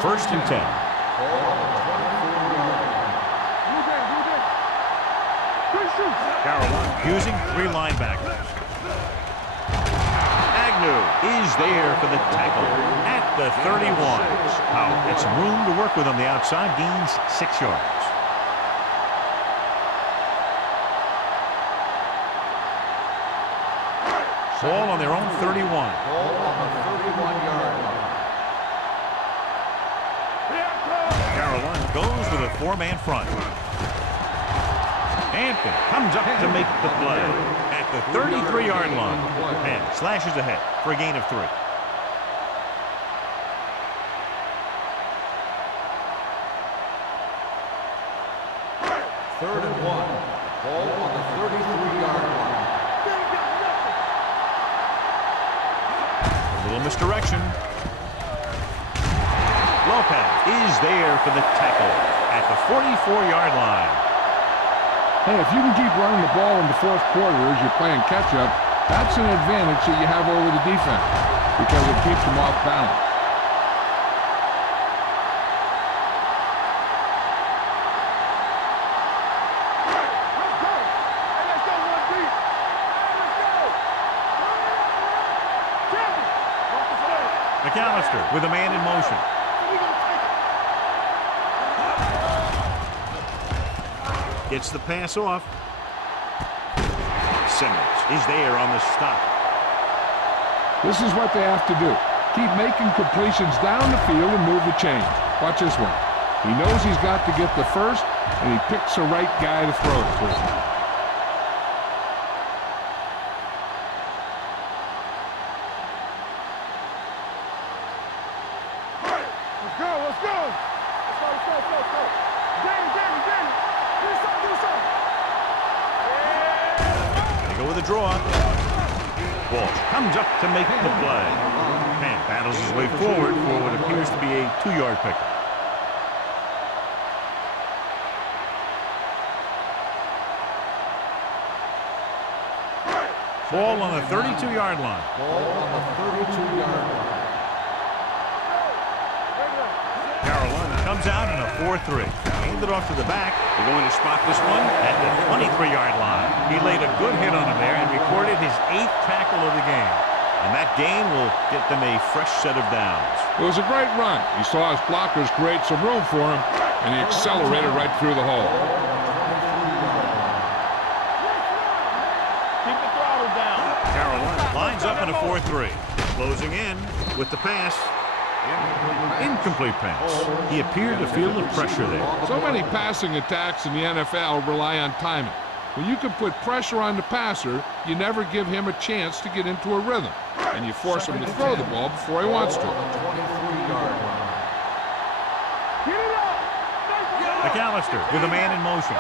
First and 10. Carolina using 3 linebackers. Agnew is there for the tackle at the 31. Powell gets some room to work with on the outside, gains 6 yards. Ball on their own 31. Ball on the 31-yard line. Carolina goes with a four-man front. Hampton comes up to make the play at the 33-yard line and slashes ahead for a gain of 3. Third and 1. Ball on the 33-yard line. A little misdirection. Lopez is there for the tackle at the 44-yard line. Hey, if you can keep running the ball in the fourth quarter as you're playing catch-up, that's an advantage that you have over the defense because it keeps them off balance. McAllister with a man in motion. Gets the pass off. Simmons is there on the stop. This is what they have to do. Keep making completions down the field and move the chains. Watch this one. He knows he's got to get the first, and he picks the right guy to throw it to. With a draw. Walsh comes up to make the play and battles his way forward for what appears to be a 2-yard pickup. Ball on the 32-yard line. Ball on the 32-yard line. Carolina comes out in a 4-3. Hand it off to the back. They're going to spot this one at the 23-yard line. He laid a good hit on him there and recorded his 8th tackle of the game. And that gain will get them a fresh set of downs. It was a great run. He saw his blockers create some room for him, and he accelerated right through the hole. Keep the throttle down. Carolina lines up in a 4-3. Closing in with the pass. Incomplete pass. He appeared to feel the pressure there. So many passing attacks in the NFL rely on timing. When you can put pressure on the passer, you never give him a chance to get into a rhythm, and you force him to throw the ball before he wants to. McAllister with a man in motion.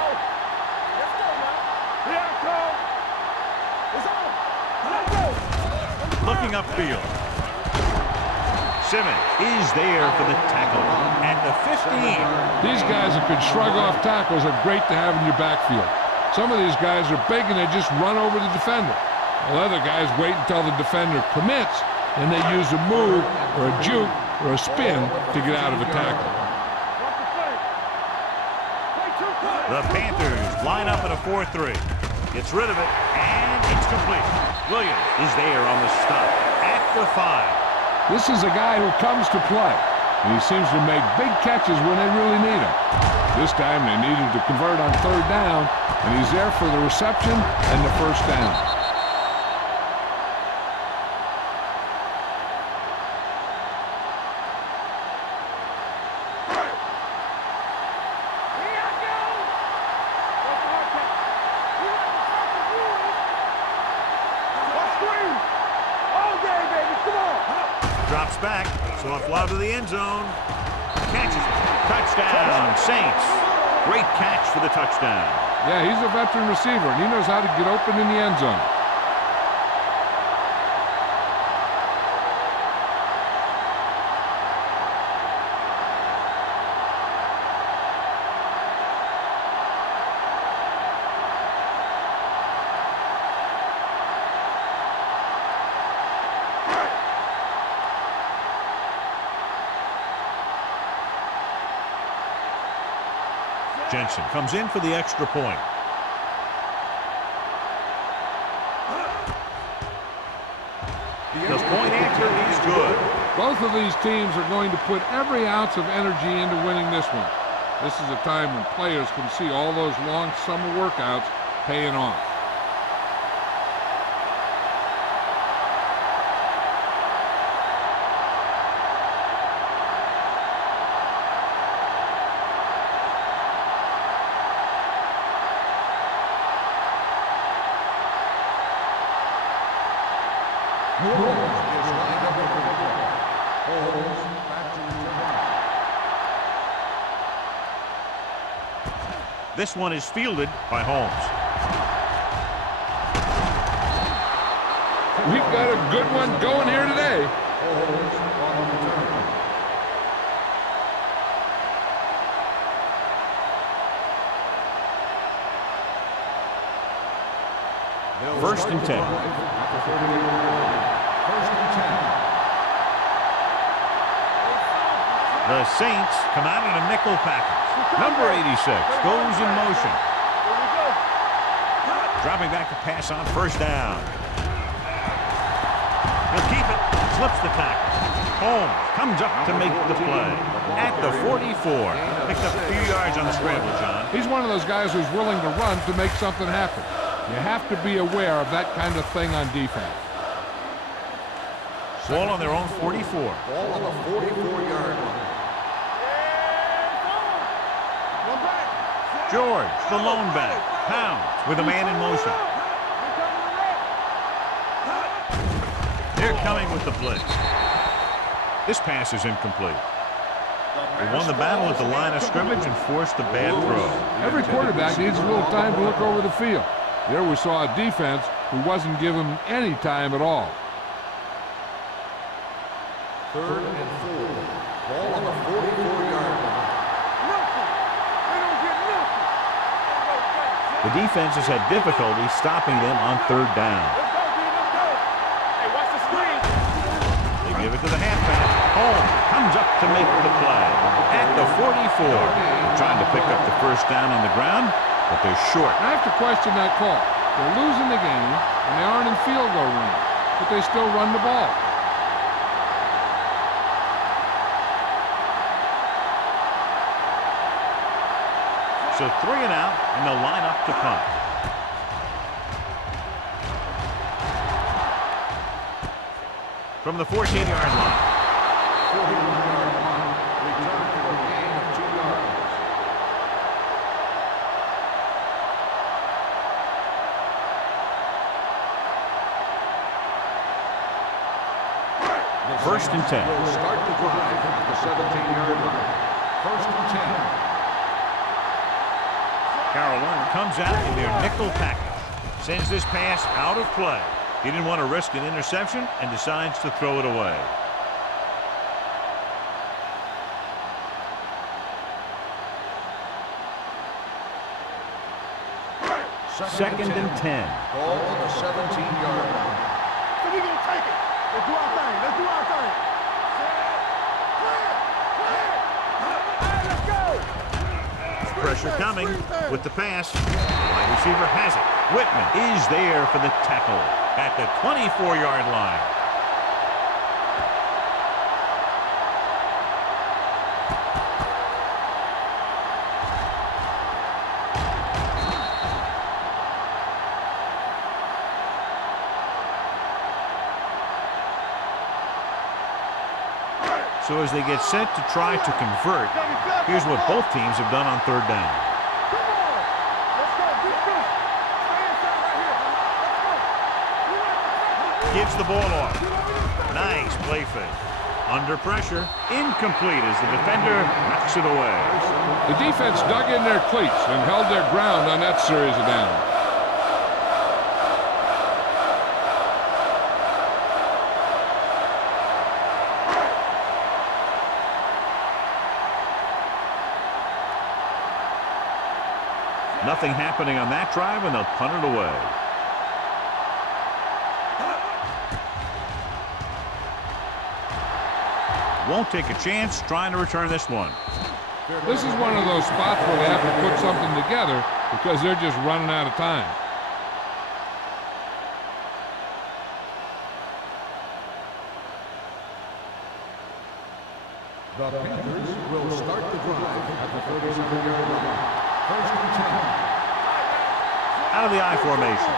Looking upfield. Simmons is there for the tackle at the 15. These guys that can shrug off tackles are great to have in your backfield. Some of these guys are big and they just run over the defender. While other guys wait until the defender commits, and they use a move or a juke or a spin to get out of a tackle. The Panthers line up in a 4-3. Gets rid of it, and it's complete. Williams is there on the stop at the 5. This is a guy who comes to play, and he seems to make big catches when they really need him. This time they needed to convert on 3rd down, and he's there for the reception and the 1st down. Drops back, so a fly to the end zone. Catches it. Touchdown, Saints. Great catch for the touchdown. Yeah, he's a veteran receiver, and he knows how to get open in the end zone. Jensen comes in for the extra point. The point answer is good. Both of these teams are going to put every ounce of energy into winning this one. This is a time when players can see all those long summer workouts paying off. Holmes is lined up for the football. Holmes back to return. This one is fielded by Holmes. We've got a good one going here today. Holmes on the return. First and 10. First and 10. The Saints come out in a nickel package. Number 86 goes in motion. Dropping back to pass on first down. He'll keep it. Slips the tackle. Holmes comes up to make the play. At the 44. Picked up a few yards on the scramble, John. He's one of those guys who's willing to run to make something happen. You have to be aware of that kind of thing on defense. Ball on their own 44. Ball on the 44-yard line. George, the lone back, pounds with a man in motion. They're coming with the blitz. This pass is incomplete. They won the battle at the line of scrimmage and forced a bad throw. Every quarterback needs a little time to look over the field. There we saw a defense who wasn't given any time at all. Third and 4. Ball on the 44-yard line. The defense has had difficulty stopping them on third down. They give it to the halfback. Holmes comes up to make the play. At the 44. Trying to pick up the first down on the ground, but they're short. I have to question that call. They're losing the game, and they aren't in field goal range, but they still run the ball. So 3 and out, and they'll line up to punt. From the 14-yard line. 41-yard line. Return for a gain of 2 yards. First and 10. Will start the drive at the 17-yard line. First and 10. Carolina comes out in their nickel package. Sends this pass out of play. He didn't want to risk an interception and decides to throw it away. Second and 10. Ball on the 17-yard line. So we're going to take it. Let's do our thing. Let's do our thing. Let's go. Pressure coming with the pass. The wide receiver has it. Whitman is there for the tackle at the 24-yard line. So as they get set to try to convert, here's what both teams have done on third down. Gives the ball off. Nice play fake. Under pressure, incomplete as the defender knocks it away. The defense dug in their cleats and held their ground on that series of downs. Nothing happening on that drive, and they'll punt it away. Won't take a chance trying to return this one. This is one of those spots where they have to put something together because they're just running out of time. The Panthers will start the drive at the 37-yard line. First and 10. Out of the I formation.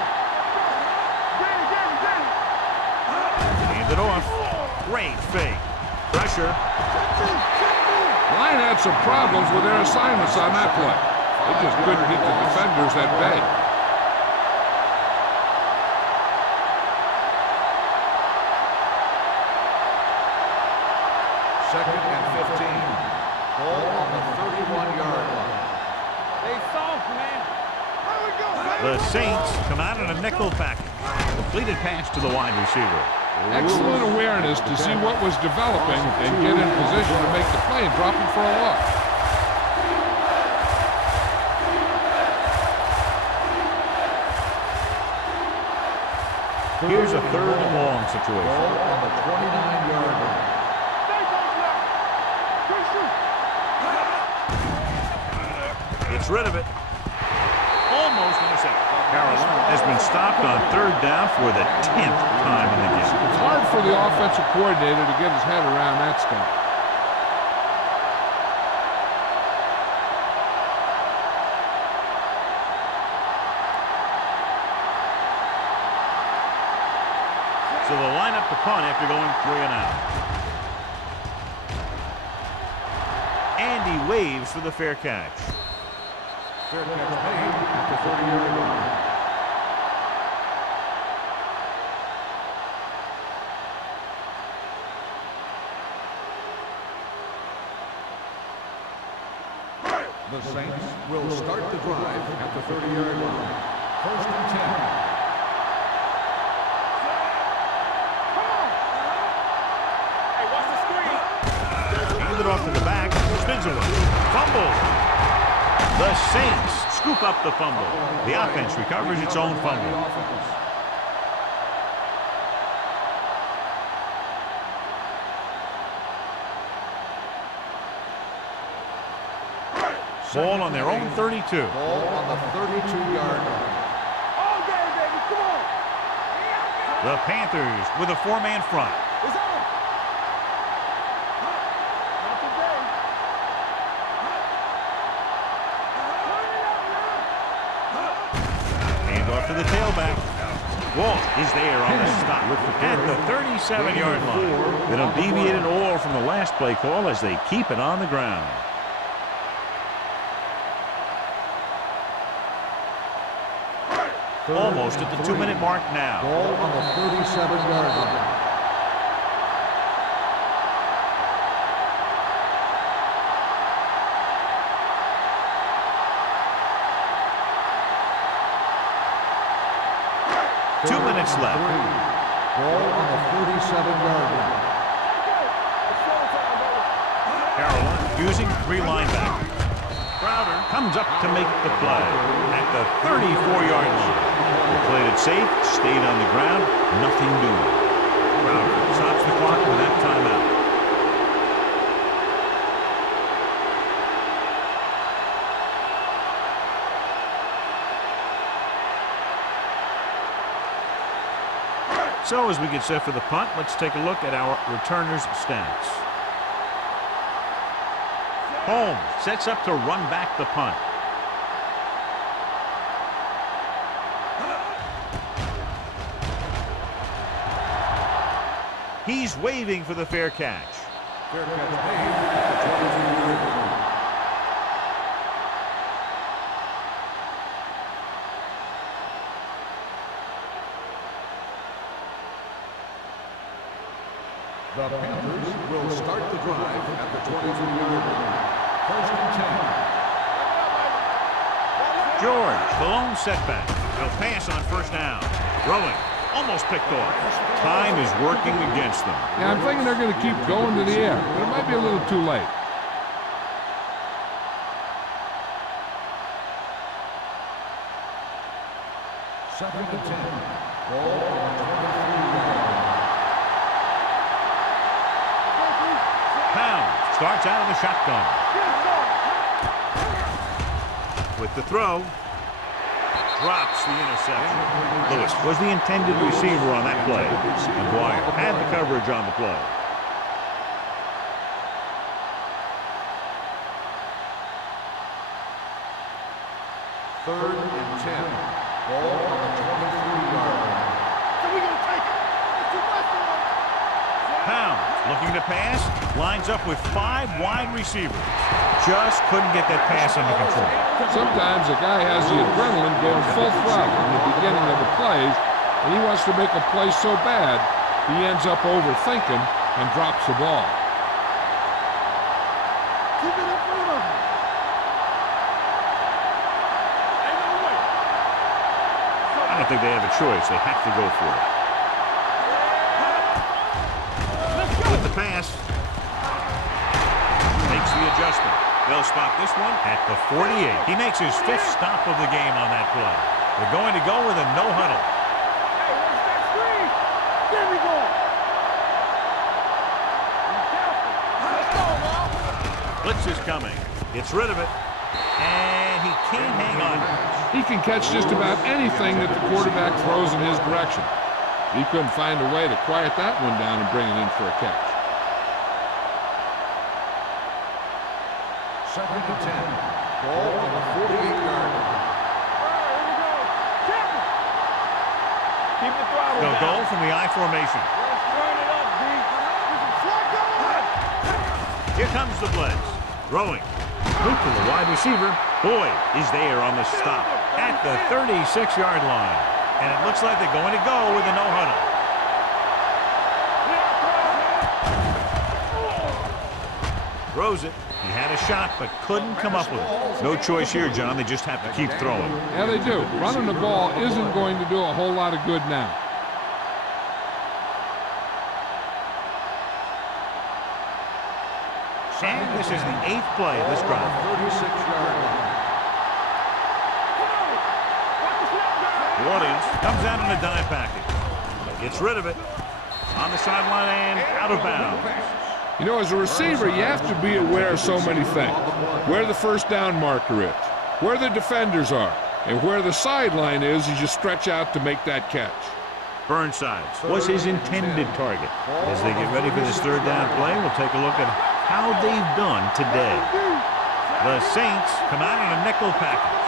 Hand it off. Great fake. Pressure. Line had some problems with their assignments on that play. They just couldn't get the defenders at bay. The Saints come out in a nickel package. Completed pass to the wide receiver. Excellent awareness to see what was developing and get in position to make the play and drop him for a loss. Here's a 3rd and long situation. Ball on the 29-yard line. Gets rid of it. Almost intercepted. Carolina has been stopped on 3rd down for the 10th time in the game. It's hard for the offensive coordinator to get his head around that stuff. So they'll line up the punt after going 3 and out. And he waves for the fair catch. Fair catch made at the 30-yard line. The Saints will start the drive at the 30-yard line. 1st and 10. It off to the back, spins away, fumble. The Saints scoop up the fumble. The offense recovers its own fumble. Ball on their own 32. Ball on the 32-yard line. All day, baby, come on. The Panthers with a 4-man front. It's on. To the tailback. Walt is there on the stop at the 37-yard line. They don't deviate at all from the last play call as they keep it on the ground. Almost at the 2-minute mark now. Ball on the 37-yard line. Left. Ball on the 37-yard line. Carolina using 3 linebackers. Crowder comes up to make the play at the 34-yard line. They played it safe, stayed on the ground, nothing doing. Crowder stops the clock with that timeout. So as we get set for the punt, let's take a look at our returners' stats. Holmes sets up to run back the punt. He's waving for the fair catch. Fair catch made at the 22-yard line. The Panthers will start the drive at the 22-yard line. 1st and 10. George, the lone setback. They'll pass on 1st down. Throwing, almost picked off. Time is working against them. Yeah, I'm thinking they're going to keep going to the air, but it might be a little too late. Second and 10. Ball on the 23-yard line. Starts out of the shotgun. With the throw. Drops the interception. Lewis was the intended receiver on that play. McGuire had the coverage on the play. Third and 10. Ball on the 23-yard line. So we're going to take it. It's too much for them. Pound looking to pass. Lines up with 5 wide receivers. Just couldn't get that pass under control. Sometimes a guy has the adrenaline going full throttle in the beginning of the plays, and he wants to make a play so bad, he ends up overthinking and drops the ball. Keep it in front of him. Ain't no way. I don't think they have a choice. They have to go for it. With the pass. Makes the adjustment. They'll spot this one at the 48. He makes his 5th stop of the game on that play. They're going to go with a no huddle. Hey, what's that screen? There we go. Let's go, man. Blitz is coming. Gets rid of it. And he can't hang on. He can catch just about anything that the quarterback throws in his direction. He couldn't find a way to quiet that one down and bring it in for a catch. 2nd and 10. Ball on the 48-yard line. Keep the throttle They'll down. go from the I formation. Let's turn it up, D. Here comes the blitz. Throwing. Look to the wide receiver. Boyd is there on the stop at the 36-yard line. And it looks like they're going to go with a no huddle. Throws it. He had a shot, but couldn't come up with it. No choice here, John. They just have to keep throwing. Yeah, they do. Running the ball isn't going to do a whole lot of good now. And this is the 8th play of this drive. 36-yard line. New Orleans comes out in a dime package. Gets rid of it. On the sideline and out of bounds. You know, as a receiver, you have to be aware of so many things. Where the first down marker is, where the defenders are, and where the sideline is as you stretch out to make that catch. Burnsides was his intended target. As they get ready for this 3rd down play, we'll take a look at how they've done today. The Saints come out in a nickel package.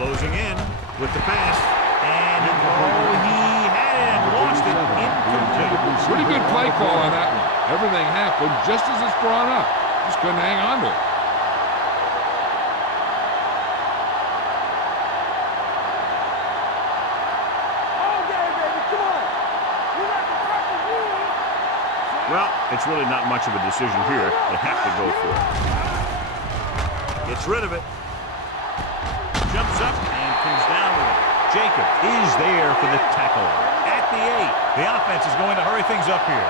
Closing in with the pass. And he had it and lost it incomplete. Pretty good play call on that one. Everything happened just as it's brought up. Just couldn't hang on to it. Well, it's really not much of a decision here. They have to go for it. Gets rid of it. Jumps up and comes down with it. Jacob is there for the tackle. At the 8. The offense is going to hurry things up here.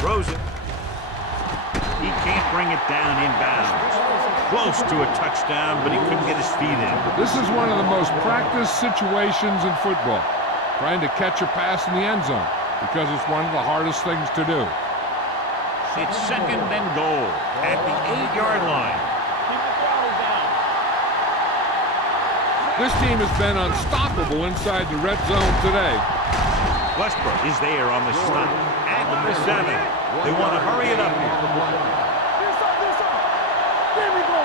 Throws it. He can't bring it down inbounds. Close to a touchdown, but he couldn't get his feet in. This is one of the most practiced situations in football. Trying to catch a pass in the end zone, because it's one of the hardest things to do. It's 2nd and goal at the 8-yard line. Keep the throttle down. This team has been unstoppable inside the red zone today. Westbrook is there on the stop at the 7. They want to hurry it up here. There we go.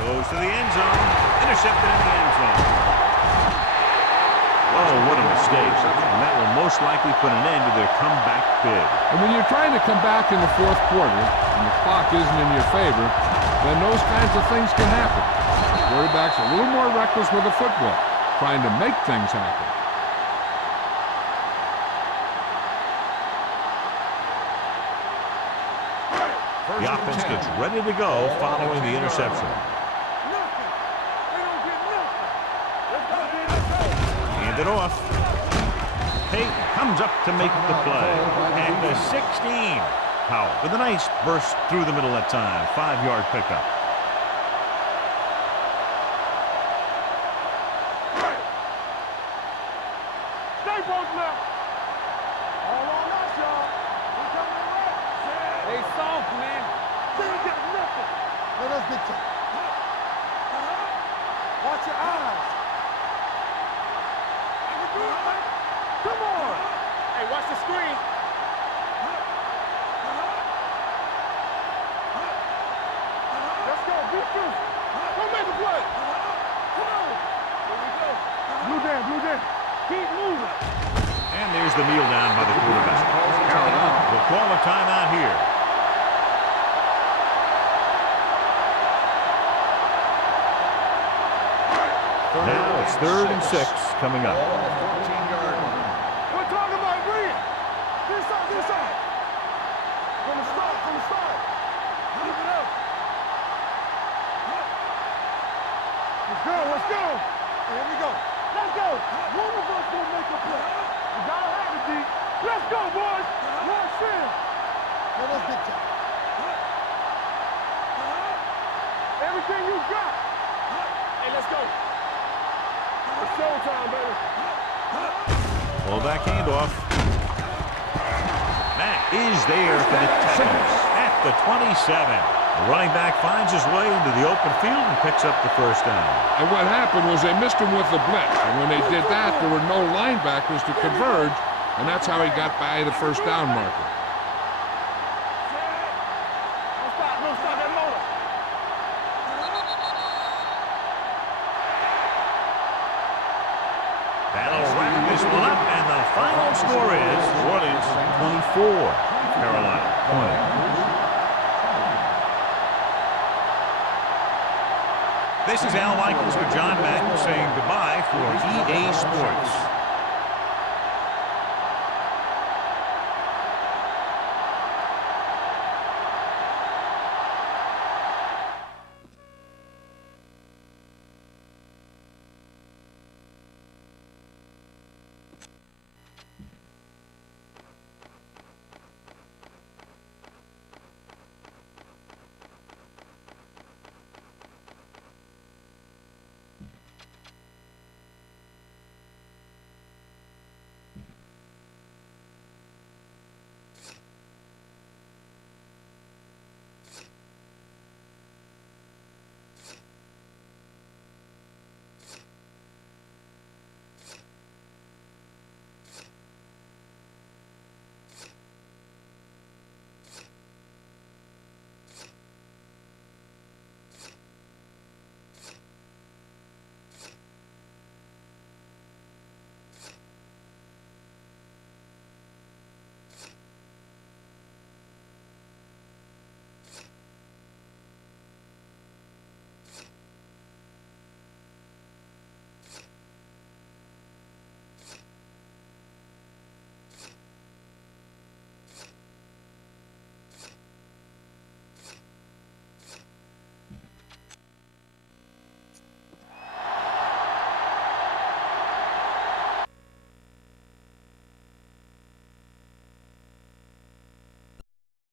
Goes to the end zone. Intercepted in the end zone. Oh, what a mistake. And that will most likely put an end to their comeback bid. And when you're trying to come back in the 4th quarter and the clock isn't in your favor, then those kinds of things can happen. The quarterback's a little more reckless with the football, trying to make things happen. The offense gets ready to go following the interception. Hand it off. Peyton comes up to make the play. At the 16. Powell with a nice burst through the middle that time. 5-yard pickup. Stay both now. All on us, y'all. We coming right. They soft, man. They ain't got nothing. Let us get you. Watch your eyes. Come on. Hey, watch the screen. Let's go. Beat through. Go make a play. Come on. Here we go. Blue down, blue down. Keep moving. And there's the kneel down by the quarterback. Carolina will call a timeout here. Now it's It's 3rd and 6 coming up. 14-yard line. We're talking about Reed. This side, this side. From the start, from the start. Keep it up. Let's go. Here we go. Let's go. One of us will make a play. We gotta have it, D. Let's go, boys. Let's in. Let's get to everything you got. Hey, let's go. It's showtime, baby. Fullback handoff. Matt is there for the tackle at the 27. The running back finds his way into the open field and picks up the first down. And what happened was they missed him with the blitz. And when they did that, there were no linebackers to converge, and that's how he got by the first down marker. Don't stop that motor. That'll wrap this one up, and the final score is New Orleans 24, Carolina 20. This is Al Michaels for John Madden saying goodbye for EA Sports.